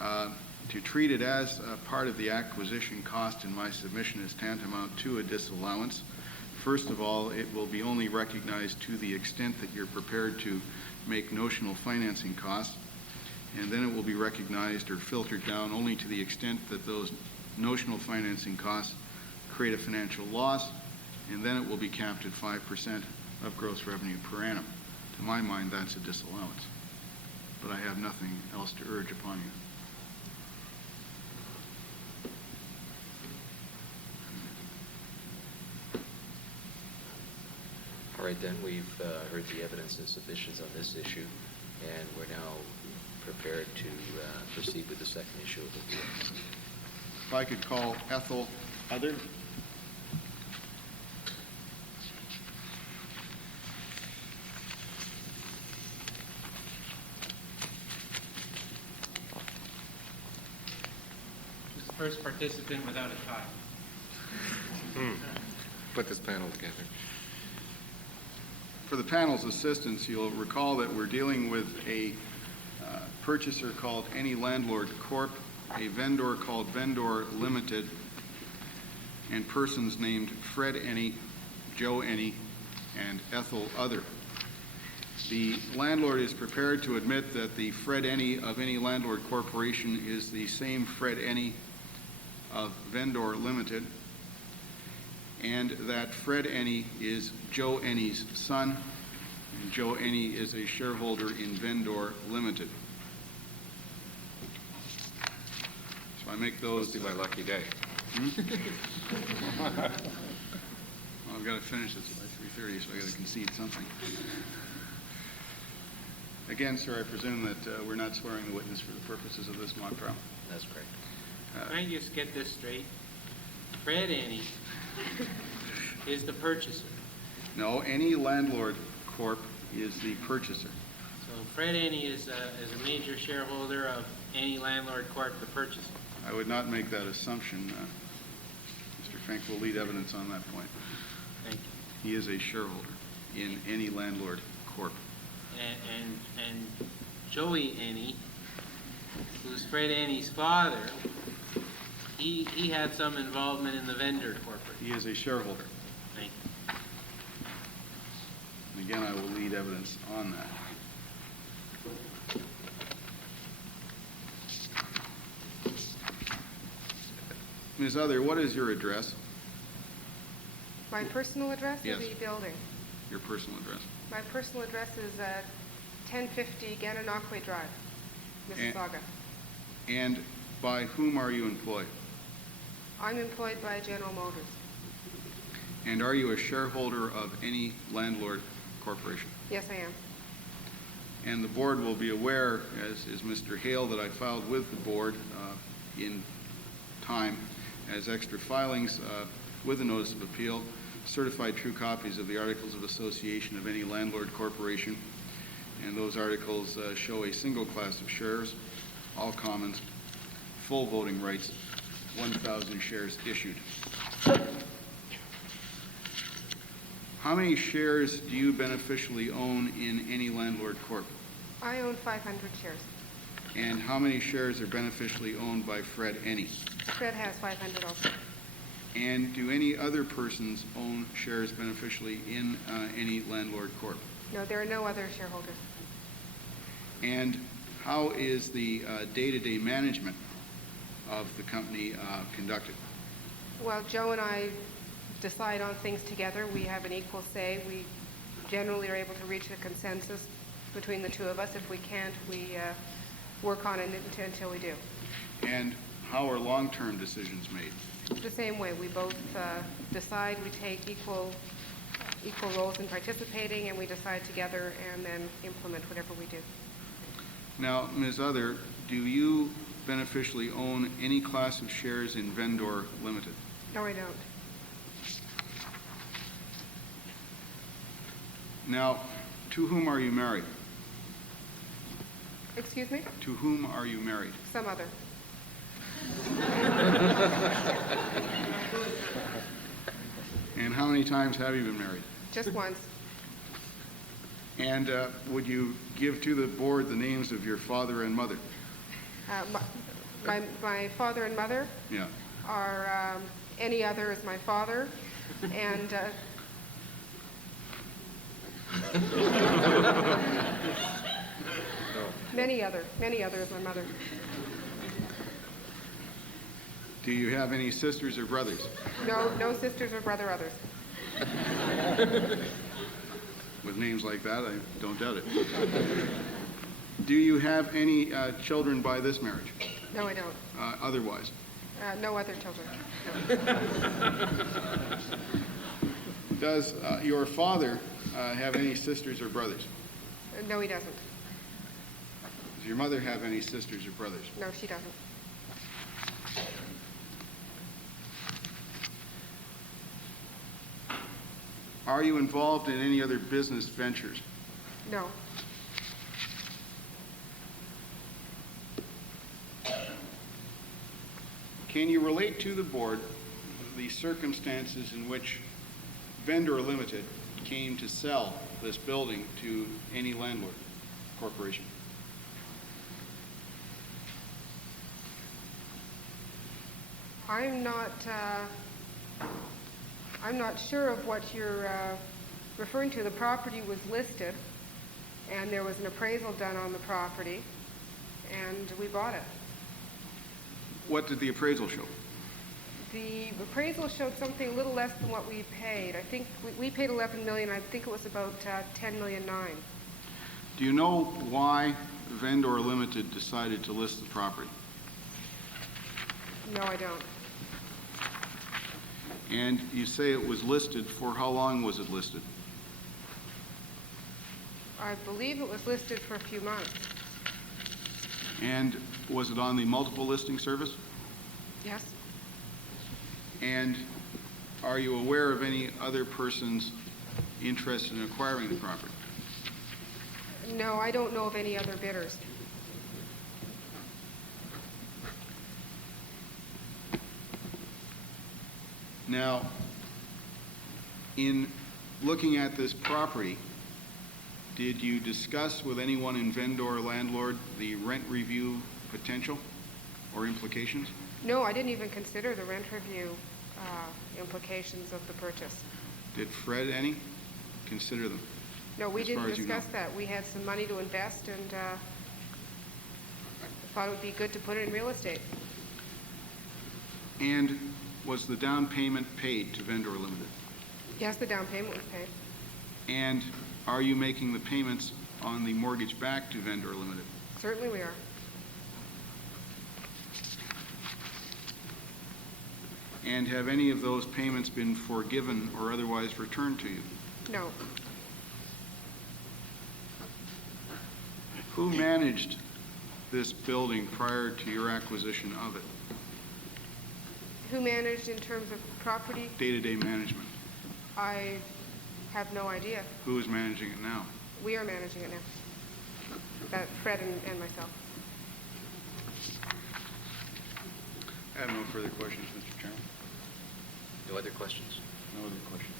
To treat it as part of the acquisition cost in my submission is tantamount to a disallowance. First of all, it will be only recognized to the extent that you're prepared to make notional financing costs, and then it will be recognized or filtered down only to the extent that those notional financing costs create a financial loss, and then it will be capped at 5% of gross revenue per annum. To my mind, that's a disallowance, but I have nothing else to urge upon you. All right, then, we've heard the evidence and submissions on this issue, and we're now prepared to proceed with the second issue of the appeal. If I could call Ethel Other. Who's the first participant without a tie? Put this panel together. For the panel's assistance, you'll recall that we're dealing with a purchaser called Any Landlord Corp., a vendor called Vendor Limited, and persons named Fred Any, Joe Any, and Ethel Other. The landlord is prepared to admit that the Fred Any of Any Landlord Corporation is the same Fred Any of Vendor Limited, and that Fred Any is Joe Any's son, and Joe Any is a shareholder in Vendor Limited. So I make those... Must be my lucky day. Well, I've got to finish this by 3:30, so I've got to concede something. Again, sir, I presume that we're not swearing the witness for the purposes of this mock trial. That's correct. Can I just get this straight? Fred Annie is the purchaser. No, Any Landlord Corp. is the purchaser. So Fred Annie is a major shareholder of Any Landlord Corp., the purchaser. I would not make that assumption. Mr. Fink will lead evidence on that point. Thank you. He is a shareholder in Any Landlord Corp. and Joey Annie, who's Fred Annie's father, he had some involvement in the vendor corporate. He is a shareholder. Right. And again, I will lead evidence on that. Ms. Other, what is your address, My personal address Yes. or the building? your personal address? My personal address is 1050 Gananoque Drive, Mississauga. And by whom are you employed? I'm employed by General Motors. And are you a shareholder of any landlord corporation? Yes, I am. And the board will be aware, as is Mr. Hale, that I filed with the board in time as extra filings with a notice of appeal, certified true copies of the Articles of Association of any landlord corporation. And those articles show a single class of shares, all commons, full voting rights, 1,000 shares issued. How many shares do you beneficially own in any landlord corp? I own 500 shares. And how many shares are beneficially owned by Fred Annie? Fred has 500 also. And do any other persons own shares beneficially in any landlord corp? No, there are no other shareholders. And how is the day-to-day management of the company conducted? Well, Joe and I decide on things together. We have an equal say. We generally are able to reach a consensus between the two of us. If we can't, we work on it until we do. And how are long-term decisions made? The same way. We both decide. We take equal roles in participating, and we decide together and then implement whatever we do. Now, Ms. Other, do you beneficially own any class of shares in Vendor Limited? No, I don't. Now, to whom are you married? Excuse me? To whom are you married? Some other. And how many times have you been married? Just once. And would you give to the board the names of your father and mother? My father and mother Yeah. are any other is my father, and many other is my mother. Do you have any sisters or brothers? No sisters or brother others. With names like that, I don't doubt it. Do you have any children by this marriage? No, I don't. Otherwise? No other children. Does your father have any sisters or brothers? No, he doesn't. Does your mother have any sisters or brothers? No, she doesn't. Are you involved in any other business ventures? No. Can you relate to the board the circumstances in which Vendor Limited came to sell this building to any landlord corporation? I'm not sure of what you're referring to. The property was listed, and there was an appraisal done on the property, and we bought it. What did the appraisal show? The appraisal showed something a little less than what we paid. I think we paid $11 million. I think it was about $10.9 million. Do you know why Vendor Limited decided to list the property? No, I don't. And you say it was listed. For how long was it listed? I believe it was listed for a few months. And was it on the multiple listing service? Yes. And are you aware of any other persons interested in acquiring the property? No, I don't know of any other bidders. Now, in looking at this property, Did you discuss with anyone in vendor landlord the rent review potential or implications? No, I didn't even consider the rent review implications of the purchase. Did Fred any consider them? No, we As far didn't as you know. discuss that. We had some money to invest and thought it would be good to put it in real estate. And was the down payment paid to Vendor Limited? Yes, the down payment was paid. And are you making the payments on the mortgage back to Vendor Limited? Certainly we are. And have any of those payments been forgiven or otherwise returned to you? No. Who managed this building prior to your acquisition of it? Who managed in terms of property? Day-to-day management. I have no idea. Who is managing it now? We are managing it now. That Fred and myself. I have no further questions, Mr. Chairman. No other questions? No other questions.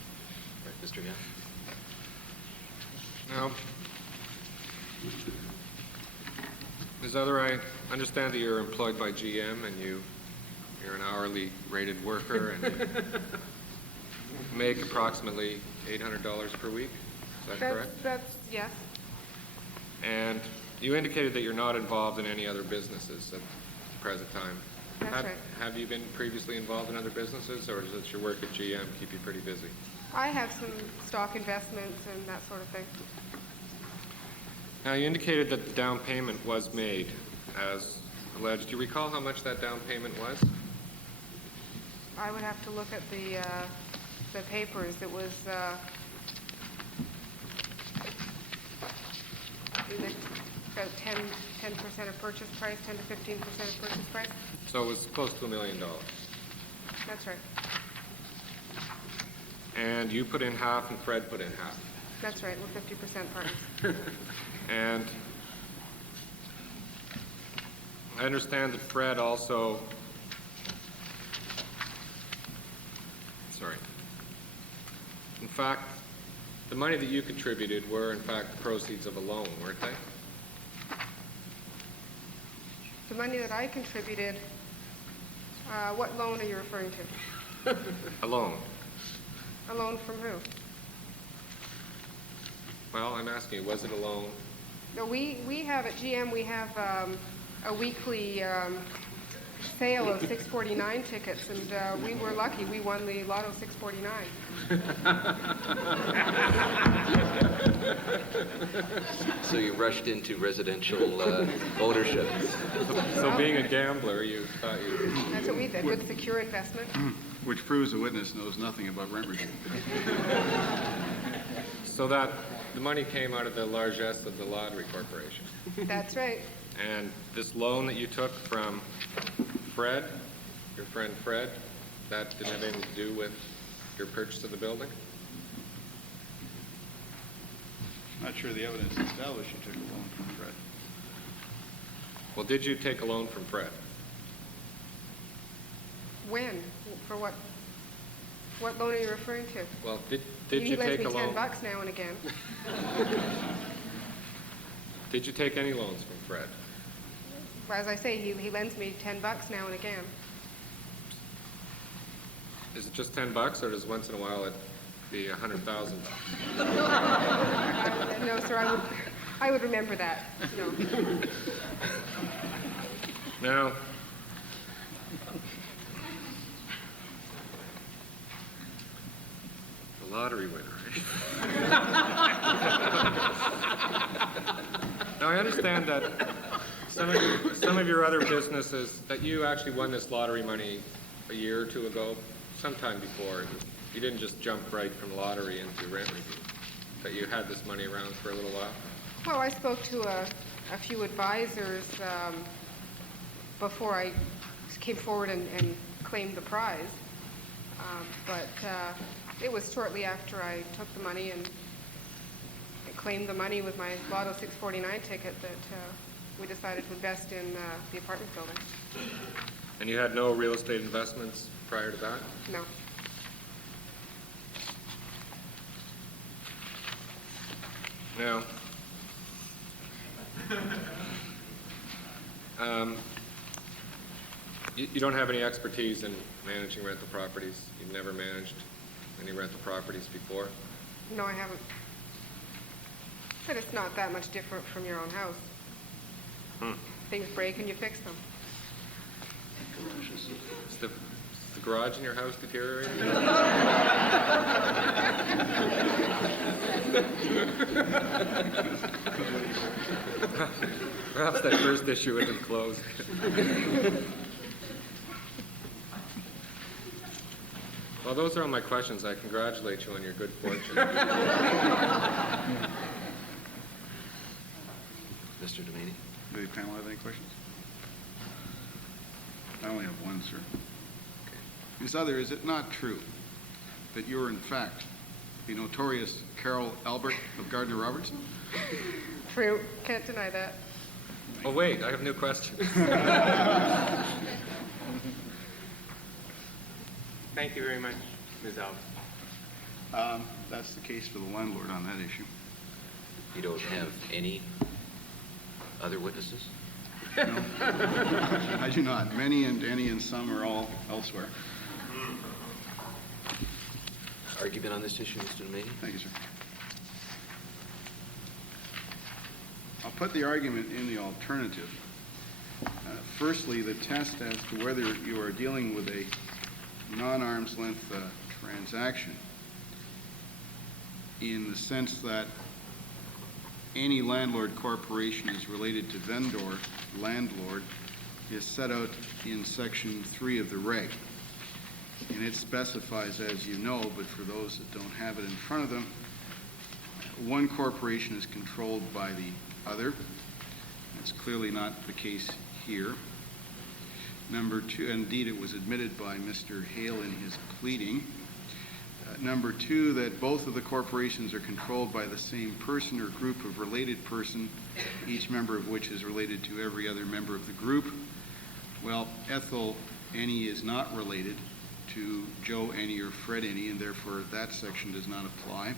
All right, Mr. Hale? Now, Ms. Other, I understand that you're employed by GM and you're an hourly rated worker and you make approximately $800 per week. Is that correct? That's, yes. And you indicated that you're not involved in any other businesses at the present time. That's right. Have you been previously involved in other businesses, or does your work at GM keep you pretty busy? I have some stock investments and that sort of thing. Now, you indicated that the down payment was made as alleged. Do you recall how much that down payment was? I would have to look at the papers. It was about 10% of purchase price, 10 to 15% of purchase price. So it was close to $1 million. That's right. And you put in half and Fred put in half. That's right. We're 50% partners. And I understand that Fred also, in fact, the money that you contributed were in fact the proceeds of a loan, weren't they? The money that I contributed, what loan are you referring to? A loan. A loan from who? Well, I'm asking you, was it a loan? No, we have at GM, we have a weekly sale of 649 tickets, and we were lucky. We won the Lotto 649. So you rushed into residential ownership. So being a gambler, you thought you... That's what we did. Good, secure investment. Which proves the witness knows nothing about rent review. So that the money came out of the largesse of the lottery corporation. That's right. And this loan that you took from Fred, your friend Fred, that didn't have anything to do with your purchase of the building? Not sure the evidence established you took a loan from Fred. Well, did you take a loan from Fred? When? For what? What loan are you referring to? Well, did you He lends take a me loan? $10 now and again. Did you take any loans from Fred? As I say, he lends me $10 now and again. Is it just $10, or does once in a while it be $100,000? No, sir, I would remember that. No. Now, the lottery winner. Now, I understand that some of your other businesses, that you actually won this lottery money a year or two ago, sometime before. You didn't just jump right from lottery into rent review, but you had this money around for a little while. Well, I spoke to a few advisors before I came forward and claimed the prize. But it was shortly after I took the money and claimed the money with my Lotto 649 ticket that we decided to invest in the apartment building. And you had no real estate investments prior to that? No. Now, You don't have any expertise in managing rental properties? You've never managed any rental properties before? No, I haven't. But it's not that much different from your own house. Things break and you fix them. Is the garage in your house deteriorating? Perhaps that first issue isn't closed. Well, those are all my questions. I congratulate you on your good fortune. Mr. Doumani? Do the panel have any questions? I only have one, sir. Ms. Other, is it not true that you're in fact the notorious Karol Albert of Gardner-Robertson? True. Can't deny that. Oh, wait, I have a new question. Thank you very much, Ms. Alves. That's the case for the landlord on that issue. You don't have any other witnesses? No, I do not. Many and any and some are all elsewhere. Argument on this issue, Mr. Doumani? Thank you, sir. I'll put the argument in the alternative. Firstly, the test as to whether you are dealing with a non-arm's length transaction in the sense that any landlord corporation is related to vendor, landlord, is set out in Section 3 of the reg. And it specifies, as you know, but for those that don't have it in front of them, one corporation is controlled by the other. That's clearly not the case here. Number two, indeed it was admitted by Mr. Hale in his pleading. Number two, that both of the corporations are controlled by the same person or group of related person, each member of which is related to every other member of the group. Well, Ethel Eny is not related to Joe Eny or Fred Eny, and therefore that section does not apply.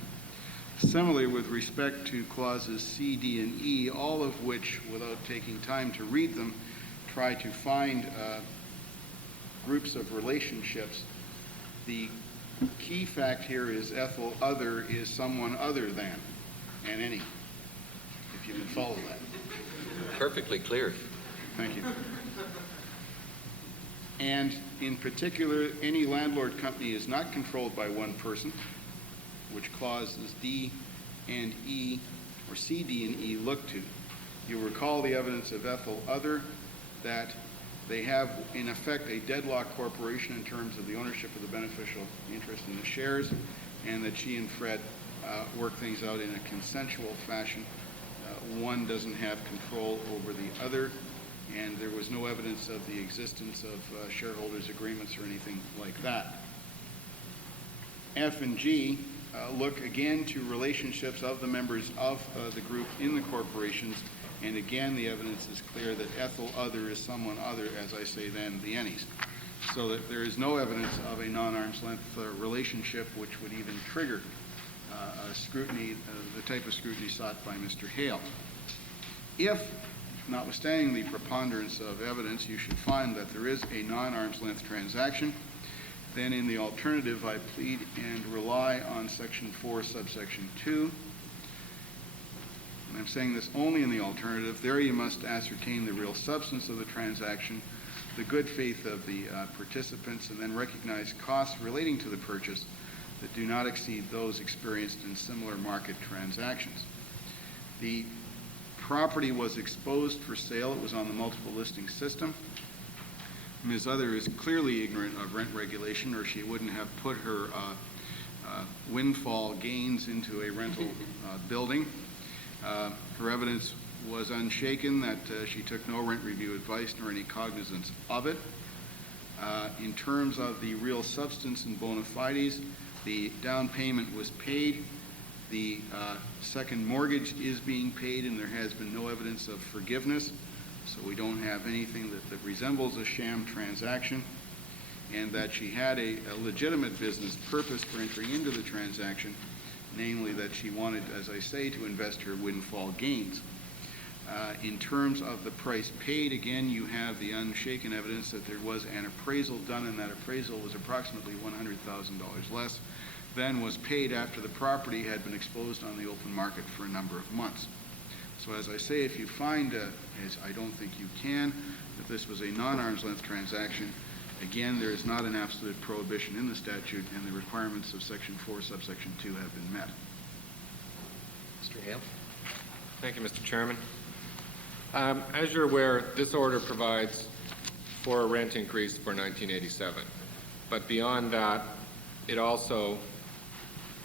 Similarly, with respect to clauses C, D, and E, all of which, without taking time to read them, try to find groups of relationships, the key fact here is Ethel Other is someone other than an Eny, if you can follow that. Perfectly clear. Thank you. And in particular, any landlord company is not controlled by one person, which clauses D and E, or C, D, and E look to. You'll recall the evidence of Ethel Other, that they have, in effect, a deadlock corporation in terms of the ownership of the beneficial interest in the shares, and that she and Fred work things out in a consensual fashion. One doesn't have control over the other, and there was no evidence of the existence of shareholders' agreements or anything like that. F and G look again to relationships of the members of the group in the corporations, and again the evidence is clear that Ethel Other is someone other, as I say, than the Enys. So that there is no evidence of a non-arm's length relationship which would even trigger scrutiny, the type of scrutiny sought by Mr. Hale. If, notwithstanding the preponderance of evidence, you should find that there is a non-arm's length transaction, then in the alternative I plead and rely on Section 4, subsection 2. And I'm saying this only in the alternative. There you must ascertain the real substance of the transaction, the good faith of the participants, and then recognize costs relating to the purchase that do not exceed those experienced in similar market transactions. The property was exposed for sale. It was on the multiple listing system. Ms. Other is clearly ignorant of rent regulation, or she wouldn't have put her windfall gains into a rental building. Her evidence was unshaken that she took no rent review advice nor any cognizance of it. In terms of the real substance and bona fides, the down payment was paid. The second mortgage is being paid, and there has been no evidence of forgiveness. So we don't have anything that resembles a sham transaction, and that she had a legitimate business purpose for entering into the transaction, namely that she wanted, as I say, to invest her windfall gains. In terms of the price paid, again, you have the unshaken evidence that there was an appraisal done, and that appraisal was approximately $100,000 less than was paid after the property had been exposed on the open market for a number of months. So as I say, if you find, as I don't think you can, that this was a non-arm's length transaction, again, there is not an absolute prohibition in the statute, and the requirements of Section 4, subsection 2 have been met. Mr. Hale? Thank you, Mr. Chairman. As you're aware, this order provides for a rent increase for 1987. But beyond that, it also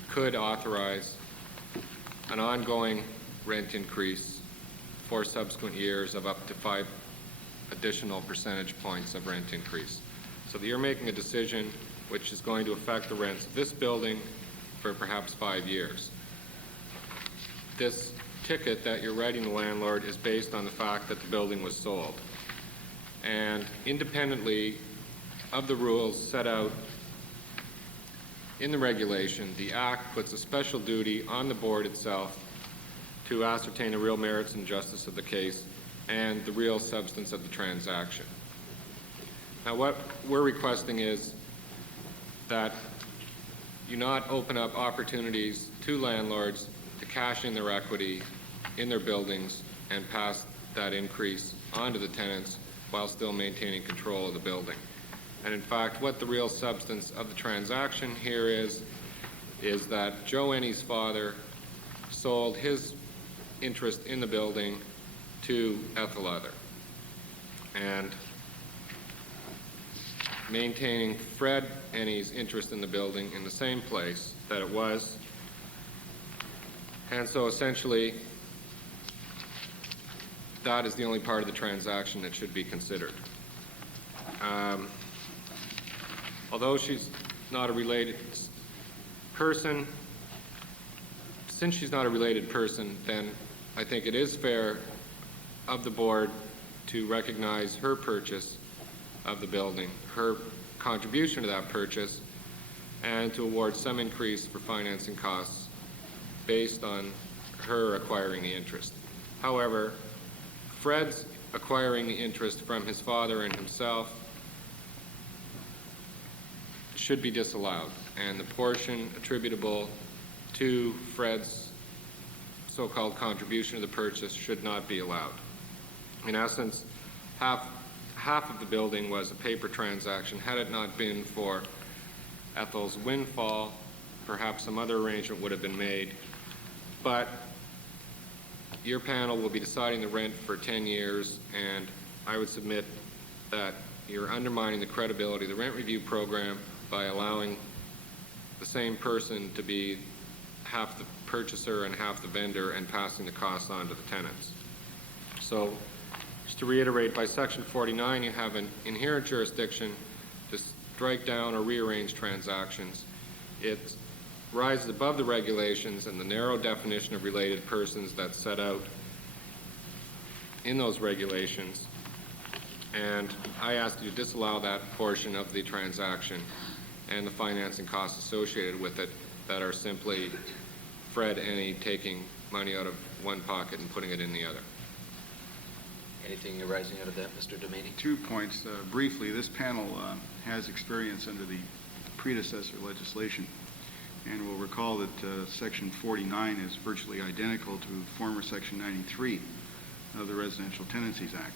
could authorize an ongoing rent increase for subsequent years of up to 5 additional percentage points of rent increase. So that you're making a decision which is going to affect the rents of this building for perhaps 5 years. This ticket that you're writing the landlord is based on the fact that the building was sold. And independently of the rules set out in the regulation, the Act puts a special duty on the board itself to ascertain the real merits and justice of the case and the real substance of the transaction. Now, what we're requesting is that you not open up opportunities to landlords to cash in their equity in their buildings and pass that increase on to the tenants while still maintaining control of the building. And in fact, what the real substance of the transaction here is that Joe Ennie's father sold his interest in the building to Ethel Other, and maintaining Fred Ennie's interest in the building in the same place that it was. And so essentially, that is the only part of the transaction that should be considered. Although she's not a related person, since she's not a related person, then I think it is fair of the board to recognize her purchase of the building, her contribution to that purchase, and to award some increase for financing costs based on her acquiring the interest. However, Fred's acquiring the interest from his father and himself should be disallowed, and the portion attributable to Fred's so-called contribution to the purchase should not be allowed. In essence, half of the building was a paper transaction. Had it not been for Ethel's windfall, perhaps some other arrangement would have been made. But your panel will be deciding the rent for 10 years, and I would submit that you're undermining the credibility of the rent review program by allowing the same person to be half the purchaser and half the vendor and passing the costs on to the tenants. So, just to reiterate, by Section 49, you have an inherent jurisdiction to strike down or rearrange transactions. It rises above the regulations and the narrow definition of related persons that's set out in those regulations. And I ask you to disallow that portion of the transaction and the financing costs associated with it that are simply Fred Ennie taking money out of one pocket and putting it in the other. Anything arising out of that, Mr. Doumani? 2 points. Briefly, this panel has experience under the predecessor legislation, and will recall that Section 49 is virtually identical to former Section 93 of the Residential Tenancies Act.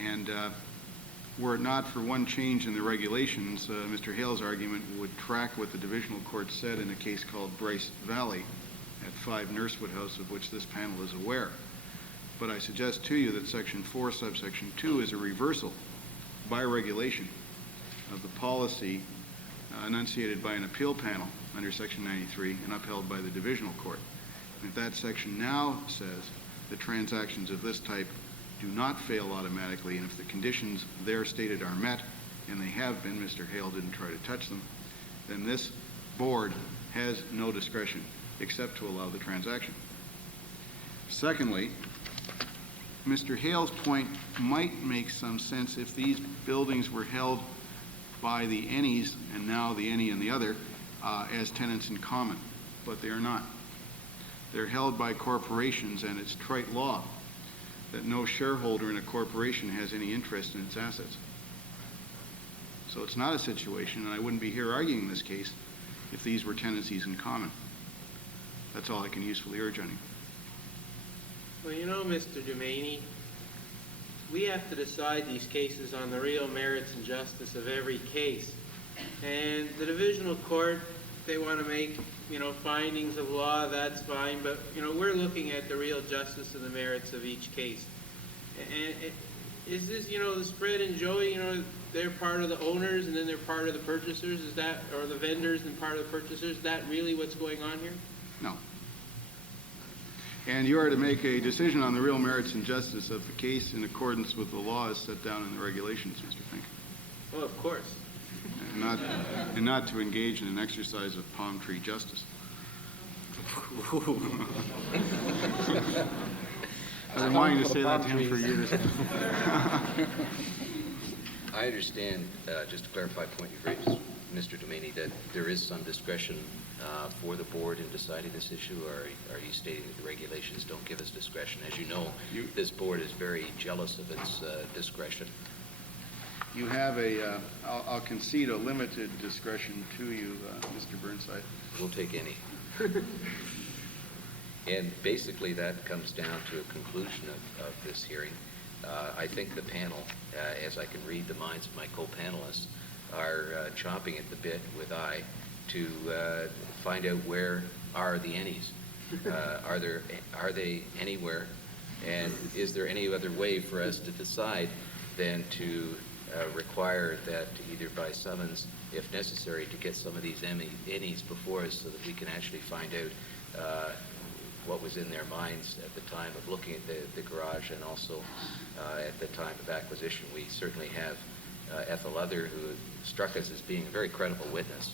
And were it not for one change in the regulations, Mr. Hale's argument would track what the divisional court said in a case called Bryce Valley at 5 Nursewood House, of which this panel is aware. But I suggest to you that Section 4, subsection 2 is a reversal by regulation of the policy enunciated by an appeal panel under Section 93 and upheld by the divisional court. And if that section now says that transactions of this type do not fail automatically, and if the conditions there stated are met, and they have been, Mr. Hale didn't try to touch them, then this board has no discretion except to allow the transaction. Secondly, Mr. Hale's point might make some sense if these buildings were held by the Ennies, and now the Ennie and the other, as tenants in common, but they are not. They're held by corporations, and it's trite law that no shareholder in a corporation has any interest in its assets. So it's not a situation, and I wouldn't be here arguing this case if these were tenancies in common. That's all I can usefully urge on you. Well, you know, Mr. Doumani, we have to decide these cases on the real merits and justice of every case. And the divisional court, they want to make, findings of law, that's fine, but, we're looking at the real justice and the merits of each case. And is this, the Spread and Joey, they're part of the owners and then they're part of the purchasers, is that, or the vendors and part of the purchasers, is that really what's going on here? No. And you are to make a decision on the real merits and justice of the case in accordance with the laws set down in the regulations, Mr. Fink. Well, of course. And not to engage in an exercise of palm tree justice. I've been wanting to say that to him for years. I understand, just to clarify a point you've raised, Mr. Doumani, that there is some discretion for the board in deciding this issue, or are you stating that the regulations don't give us discretion? As you know, this board is very jealous of its discretion. You have I'll concede a limited discretion to you, Mr. Burnside. We'll take any. And basically that comes down to a conclusion of this hearing. I think the panel, as I can read the minds of my co-panelists, are chomping at the bit with I to find out where are the any's. Are they anywhere? And is there any other way for us to decide than to require that either by summons, if necessary, to get some of these any's before us so that we can actually find out what was in their minds at the time of looking at the garage, and also at the time of acquisition. We certainly have Ethel Other, who struck us as being a very credible witness,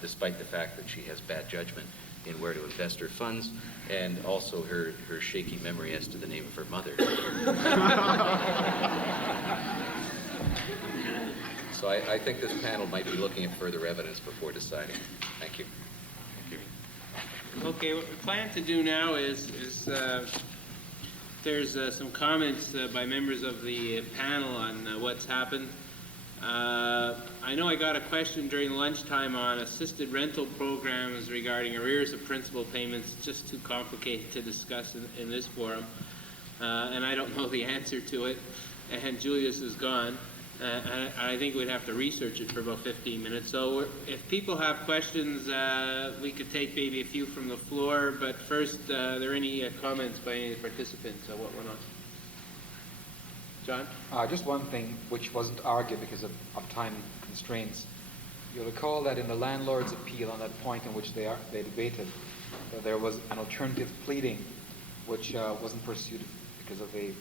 despite the fact that she has bad judgment in where to invest her funds, and also her shaky memory as to the name of her mother. So I think this panel might be looking at further evidence before deciding. Thank you. Okay, what we plan to do now is there's some comments by members of the panel on what's happened. I know I got a question during lunchtime on assisted rental programs regarding arrears of principal payments. It's just too complicated to discuss in this forum, and I don't know the answer to it, and Julius is gone. I think we'd have to research it for about 15 minutes. So if people have questions, we could take maybe a few from the floor. But first, are there any comments by any of the participants on what went on? John? Just one thing which wasn't argued because of time constraints. You'll recall that in the landlord's appeal on that point in which they debated, there was an alternative pleading which wasn't pursued because of a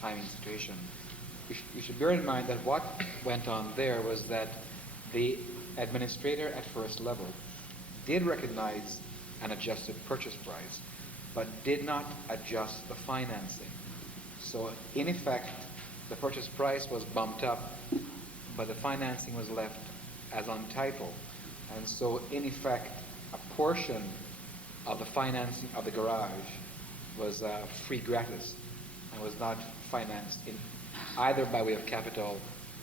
timing situation. We should bear in mind that what went on there was that the administrator at first level did recognize an adjusted purchase price, but did not adjust the financing. So in effect, the purchase price was bumped up, but the financing was left as untitled. And so in effect, a portion of the financing of the garage was free gratis and was not financed in either by way of capital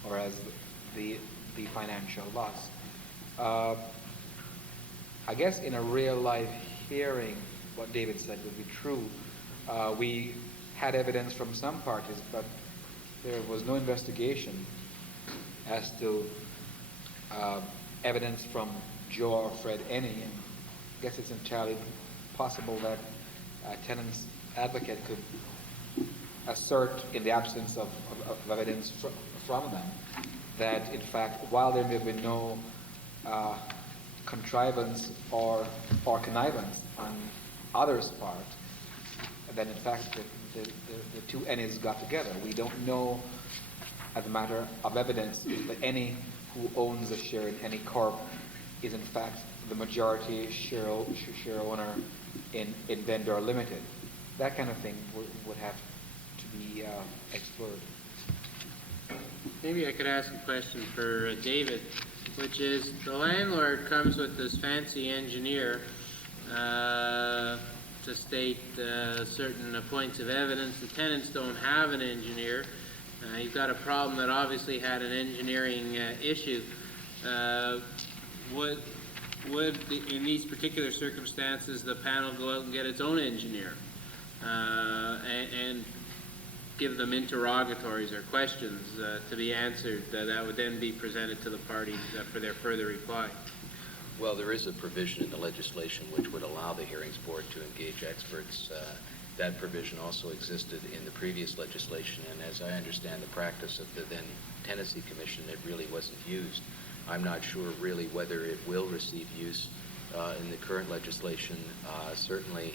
or as the financial loss. I guess in a real-life hearing, what David said would be true. We had evidence from some parties, but there was no investigation as to evidence from Joe or Fred any. And I guess it's entirely possible that a tenant's advocate could assert, in the absence of evidence from them, that in fact, while there may have been no contrivance or connivance on others' part, then in fact the two entities got together. We don't know, as a matter of evidence, if the any who owns a share in any corp is in fact the majority share owner in Vendor Limited. That kind of thing would have to be explored. Maybe I could ask a question for David, which is the landlord comes with this fancy engineer to to state certain points of evidence. The tenants don't have an engineer. You've got a problem that obviously had an engineering issue. Would in these particular circumstances, the panel go out and get its own engineer and give them interrogatories or questions to be answered that would then be presented to the parties for their further reply? Well, there is a provision in the legislation which would allow the hearings board to engage experts. That provision also existed in the previous legislation, and as I understand the practice of the then Tenancy Commission, it really wasn't used. I'm not sure really whether it will receive use in the current legislation. Certainly,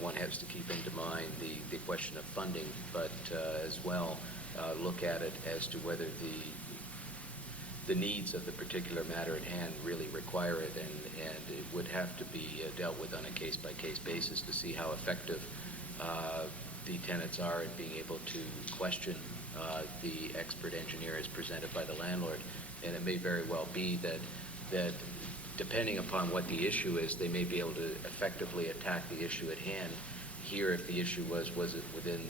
one has to keep into mind the question of funding, but as well look at it as to whether the needs of the particular matter at hand really require it, and it would have to be dealt with on a case-by-case basis to see how effective the tenants are in being able to question the expert engineer as presented by the landlord. And it may very well be that depending upon what the issue is, they may be able to effectively attack the issue at hand. Here, if the issue was it within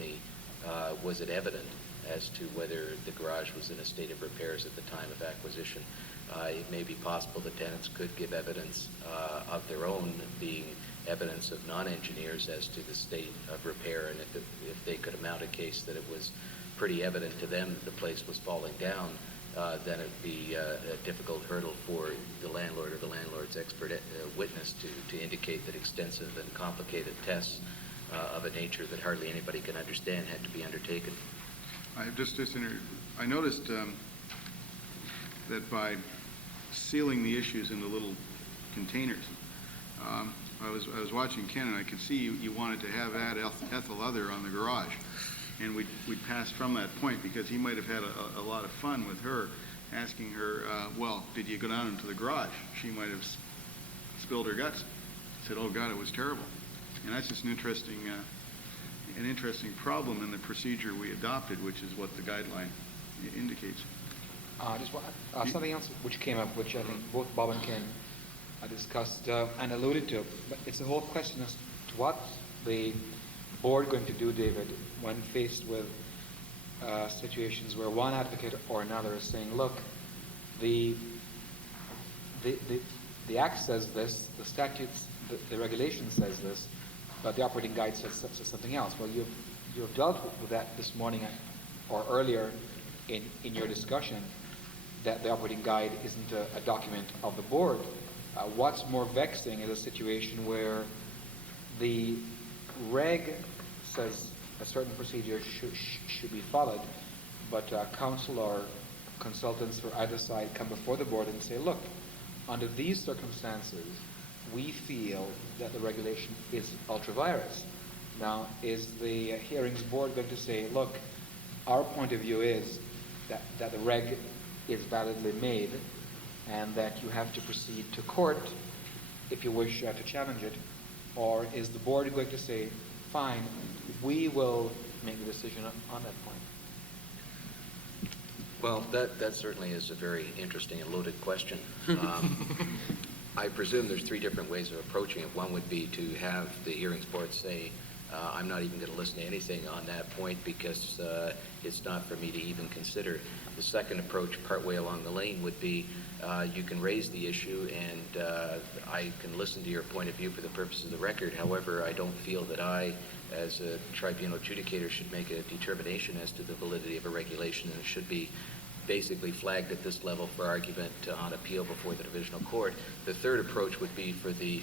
was it evident as to whether the garage was in a state of repairs at the time of acquisition. It may be possible the tenants could give evidence of their own, being evidence of non-engineers as to the state of repair, and if they could mount a case that it was pretty evident to them that the place was falling down, then it would be a difficult hurdle for the landlord or the landlord's expert witness to indicate that extensive and complicated tests of a nature that hardly anybody can understand had to be undertaken. I noticed that by sealing the issues into little containers, I was watching Ken, and I could see you wanted to have add ethyl other on the garage, and we'd passed from that point because he might have had a lot of fun with her, asking her, well, did you go down into the garage? She might have spilled her guts. Said, oh God, it was terrible. And that's just an interesting problem in the procedure we adopted, which is what the guideline indicates. Something else which came up, which I think both Bob and Ken discussed and alluded to, but it's the whole question as to what the board going to do, David, when faced with situations where one advocate or another is saying, look, the Act says this, the statutes, the regulation says this, but the operating guide says something else. Well, you've dealt with that this morning or earlier in your discussion, that the operating guide isn't a document of the board. What's more vexing is a situation where the reg says a certain procedure should be followed, but counsel or consultants for either side come before the board and say, look, under these circumstances, we feel that the regulation is ultra-virus. Now, is the hearings board going to say, look, our point of view is that the reg is validly made and that you have to proceed to court if you wish to challenge it? Or is the board going to say, fine, we will make the decision on that point? Well, that certainly is a very interesting and loaded question. I presume there's three different ways of approaching it. One would be to have the hearings board say, I'm not even going to listen to anything on that point because it's not for me to even consider. The second approach, partway along the lane, would be you can raise the issue and I can listen to your point of view for the purpose of the record. However, I don't feel that I, as a tribunal adjudicator, should make a determination as to the validity of a regulation, and it should be basically flagged at this level for argument on appeal before the divisional court. The third approach would be for the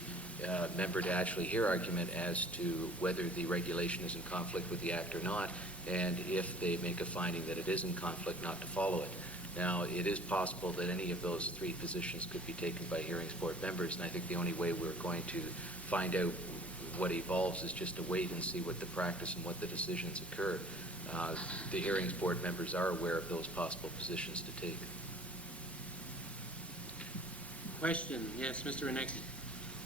member to actually hear argument as to whether the regulation is in conflict with the Act or not, and if they make a finding that it is in conflict, not to follow it. Now, it is possible that any of those three positions could be taken by hearings board members, and I think the only way we're going to find out what evolves is just to wait and see what the practice and what the decisions occur. The hearings board members are aware of those possible positions to take. Question? Yes, Mr. Reineke.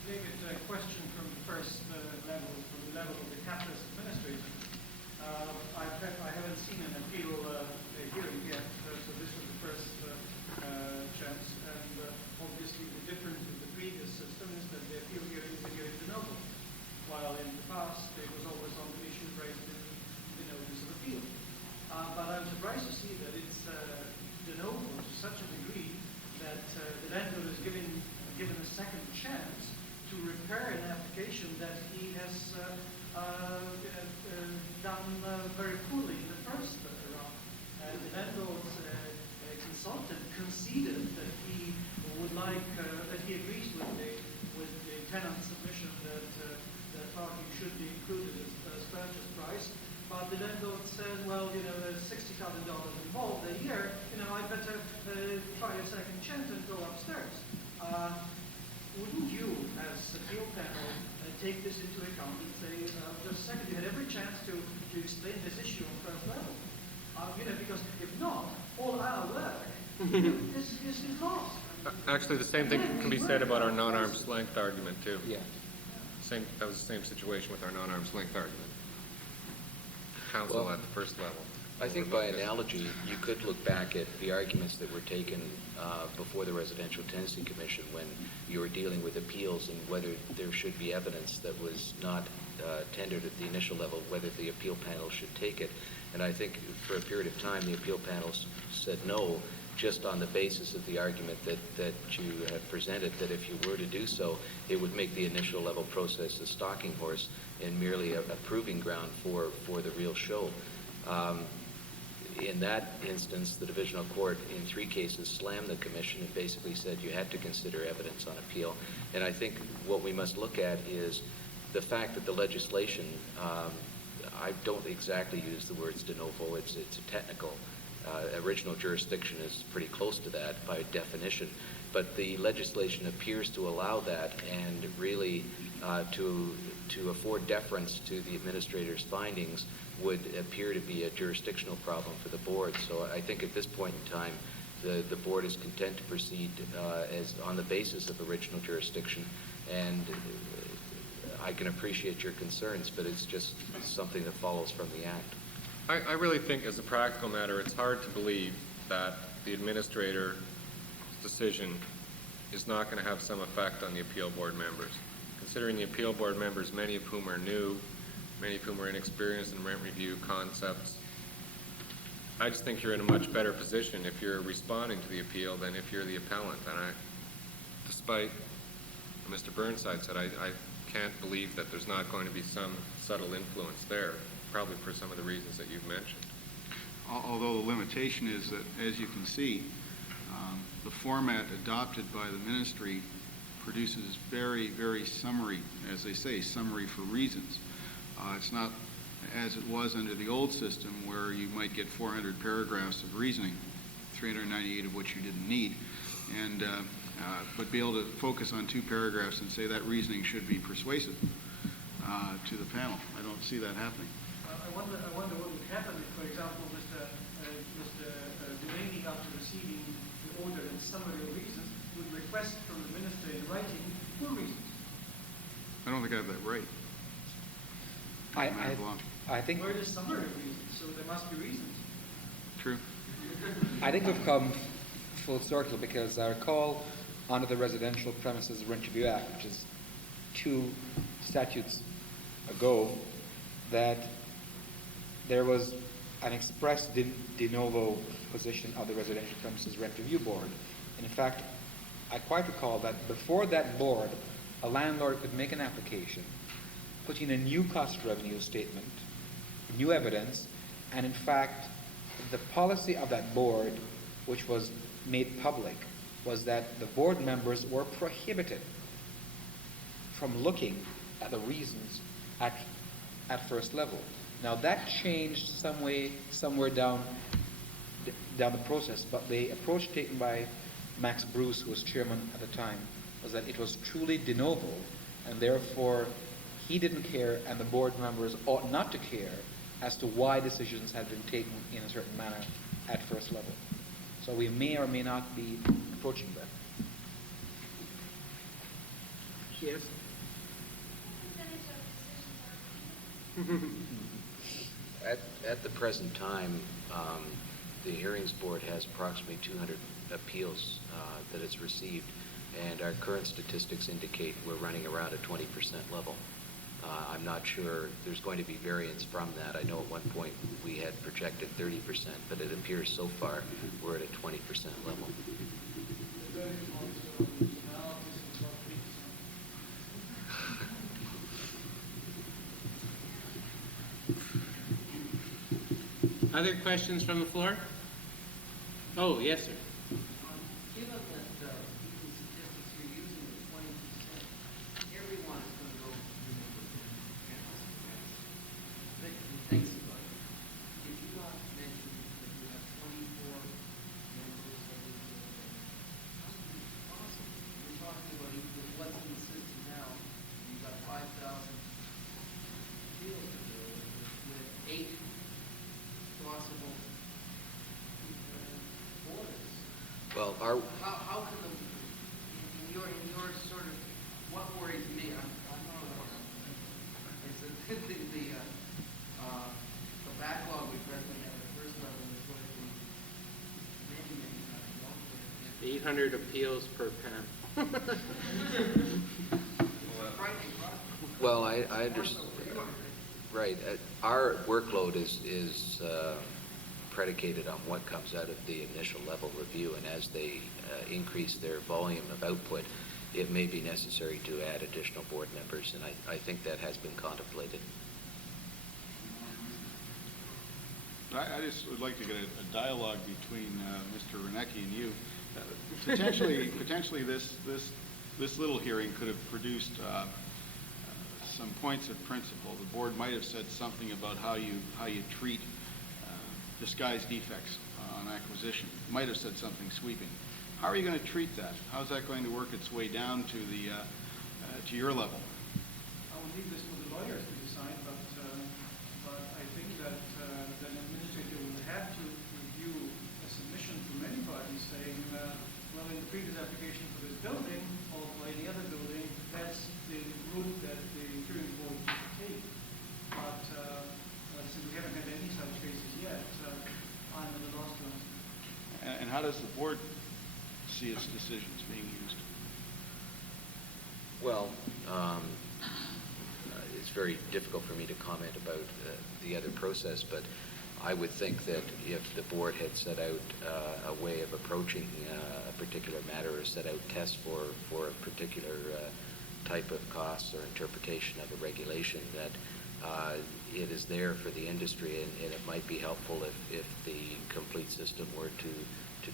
David, a question from the first level, from the level of the capitalist administrator. I haven't seen an appeal hearing yet, so this was the first chance. And obviously, the difference with the previous system is that the appeal hearing is a hearing de novo, while in involved here, I better try a second chance and go upstairs. Wouldn't you, as appeal panel, take this into account and say, just a second, you had every chance to explain this issue on first level? Because if not, all our work is lost. Actually, the same thing can be said about our non-arm's length argument, too. Yeah. That was the same situation with our non-arm's length argument. Counsel at the first level. I think by analogy, you could look back at the arguments that were taken before the Residential Tenancy Commission when you were dealing with appeals and whether there should be evidence that was not tendered at the initial level, whether the appeal panel should take it. And I think for a period of time, the appeal panels said no, just on the basis of the argument that you have presented, that if you were to do so, it would make the initial level process a stalking horse and merely a proving ground for the real show. In that instance, the divisional court in 3 cases slammed the commission and basically said you had to consider evidence on appeal. And I think what we must look at is the fact that the legislation, I don't exactly use the words de novo, it's a technical. Original jurisdiction is pretty close to that by definition. But the legislation appears to allow that and really to afford deference to the administrator's findings would appear to be a jurisdictional problem for the board. So I think at this point in time, the board is content to proceed as on the basis of original jurisdiction. And I can appreciate your concerns, but it's just something that follows from the act. I really think as a practical matter, it's hard to believe that the administrator's decision is not going to have some effect on the appeal board members. Considering the appeal board members, many of whom are new, many of whom are inexperienced in rent review concepts, I just think you're in a much better position if you're responding to the appeal than if you're the appellant. And despite what Mr. Burnside said, I can't believe that there's not going to be some subtle influence there, probably for some of the reasons that you've mentioned. Although the limitation is that, as you can see, the format adopted by the ministry produces very, very summary, as they say, summary for reasons. It's not as it was under the old system where you might get 400 paragraphs of reasoning, 398 of which you didn't need, and but be able to focus on 2 paragraphs and say that reasoning should be persuasive to the panel. I don't see that happening. I wonder what would happen if, for example, Mr. Doumani, after receiving the order and summary of reasons, would request from the minister in writing full reasons. I don't think I have that right. I think Word is summary of reasons, so there must be reasons. True. I think we've come full circle because I recall under the Residential Premises Rent Review Act, which is 2 statutes ago, that there was an express de novo position of the Residential Premises Rent Review Board. And in fact, I quite recall that before that board, a landlord could make an application, put in a new cost revenue statement, new evidence, and in fact, the policy of that board, which was made public, was that the board members were prohibited from looking at the reasons at first level. Now that changed somewhere down the process, but the approach taken by Max Bruce, who was chairman at the time, was that it was truly de novo, and therefore he didn't care, and the board members ought not to care as to why decisions had been taken in a certain manner at first level. So we may or may not be approaching that. Yes. At the present time, the hearings board has approximately 200 appeals that it's received, and our current statistics indicate we're running around a 20% level. I'm not sure there's going to be variance from that. I know at one point we had projected 30%, but it appears so far we're at a 20% level. Other questions from the floor? Oh, yes, sir. Given that the statistics you're using is 20%, everyone is going to go thinks about it. Did you not mention that you have 20% Well, How can in your sort of, what worries me, I'm not a lawyer, is that the backlog we presently have at the first level is going to be many times longer. 800 appeals per pen. Frightening product. well, I understand. Right. Our workload is predicated on what comes out of the initial level review, and as they increase their volume of output, it may be necessary to add additional board members, and I think that has been contemplated. I just would like to get a dialogue between Mr. Reineke and you. Potentially this little hearing could have produced some points of principle. The board might have said something about how you treat disguised defects on acquisition. Might have said something sweeping. How are you going to treat that? How's that going to work its way down to the to your level? I will leave this with the lawyers to decide, but I think that an administrator will have to review a submission from anybody saying, well, in the previous application for this building or for any other building, that's the route that the hearing board should take. But since we haven't had any such cases yet, I'm at a loss to answer. And how does the board see its decisions being used? Well, it's very difficult for me to comment about the other process, but I would think that if the board had set out a way of approaching a particular matter or set out tests for a particular type of costs or interpretation of a regulation, that it is there for the industry, and it might be helpful if the complete system were to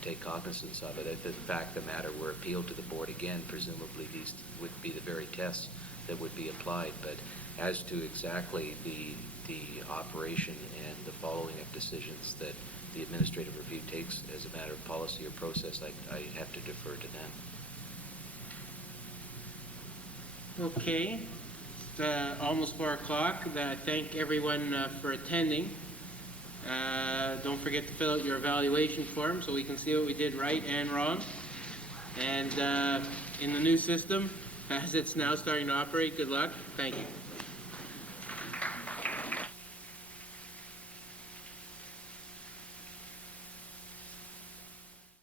take cognizance of it. If in fact the matter were appealed to the board again, presumably these would be the very tests that would be applied. But as to exactly the operation and the following of decisions that the administrative review takes as a matter of policy or process, I have to defer to them. Okay, it's almost 4 o'clock. I thank everyone for attending. Don't forget to fill out your evaluation form so we can see what we did right and wrong. And in the new system, as it's now starting to operate, good luck. Thank you.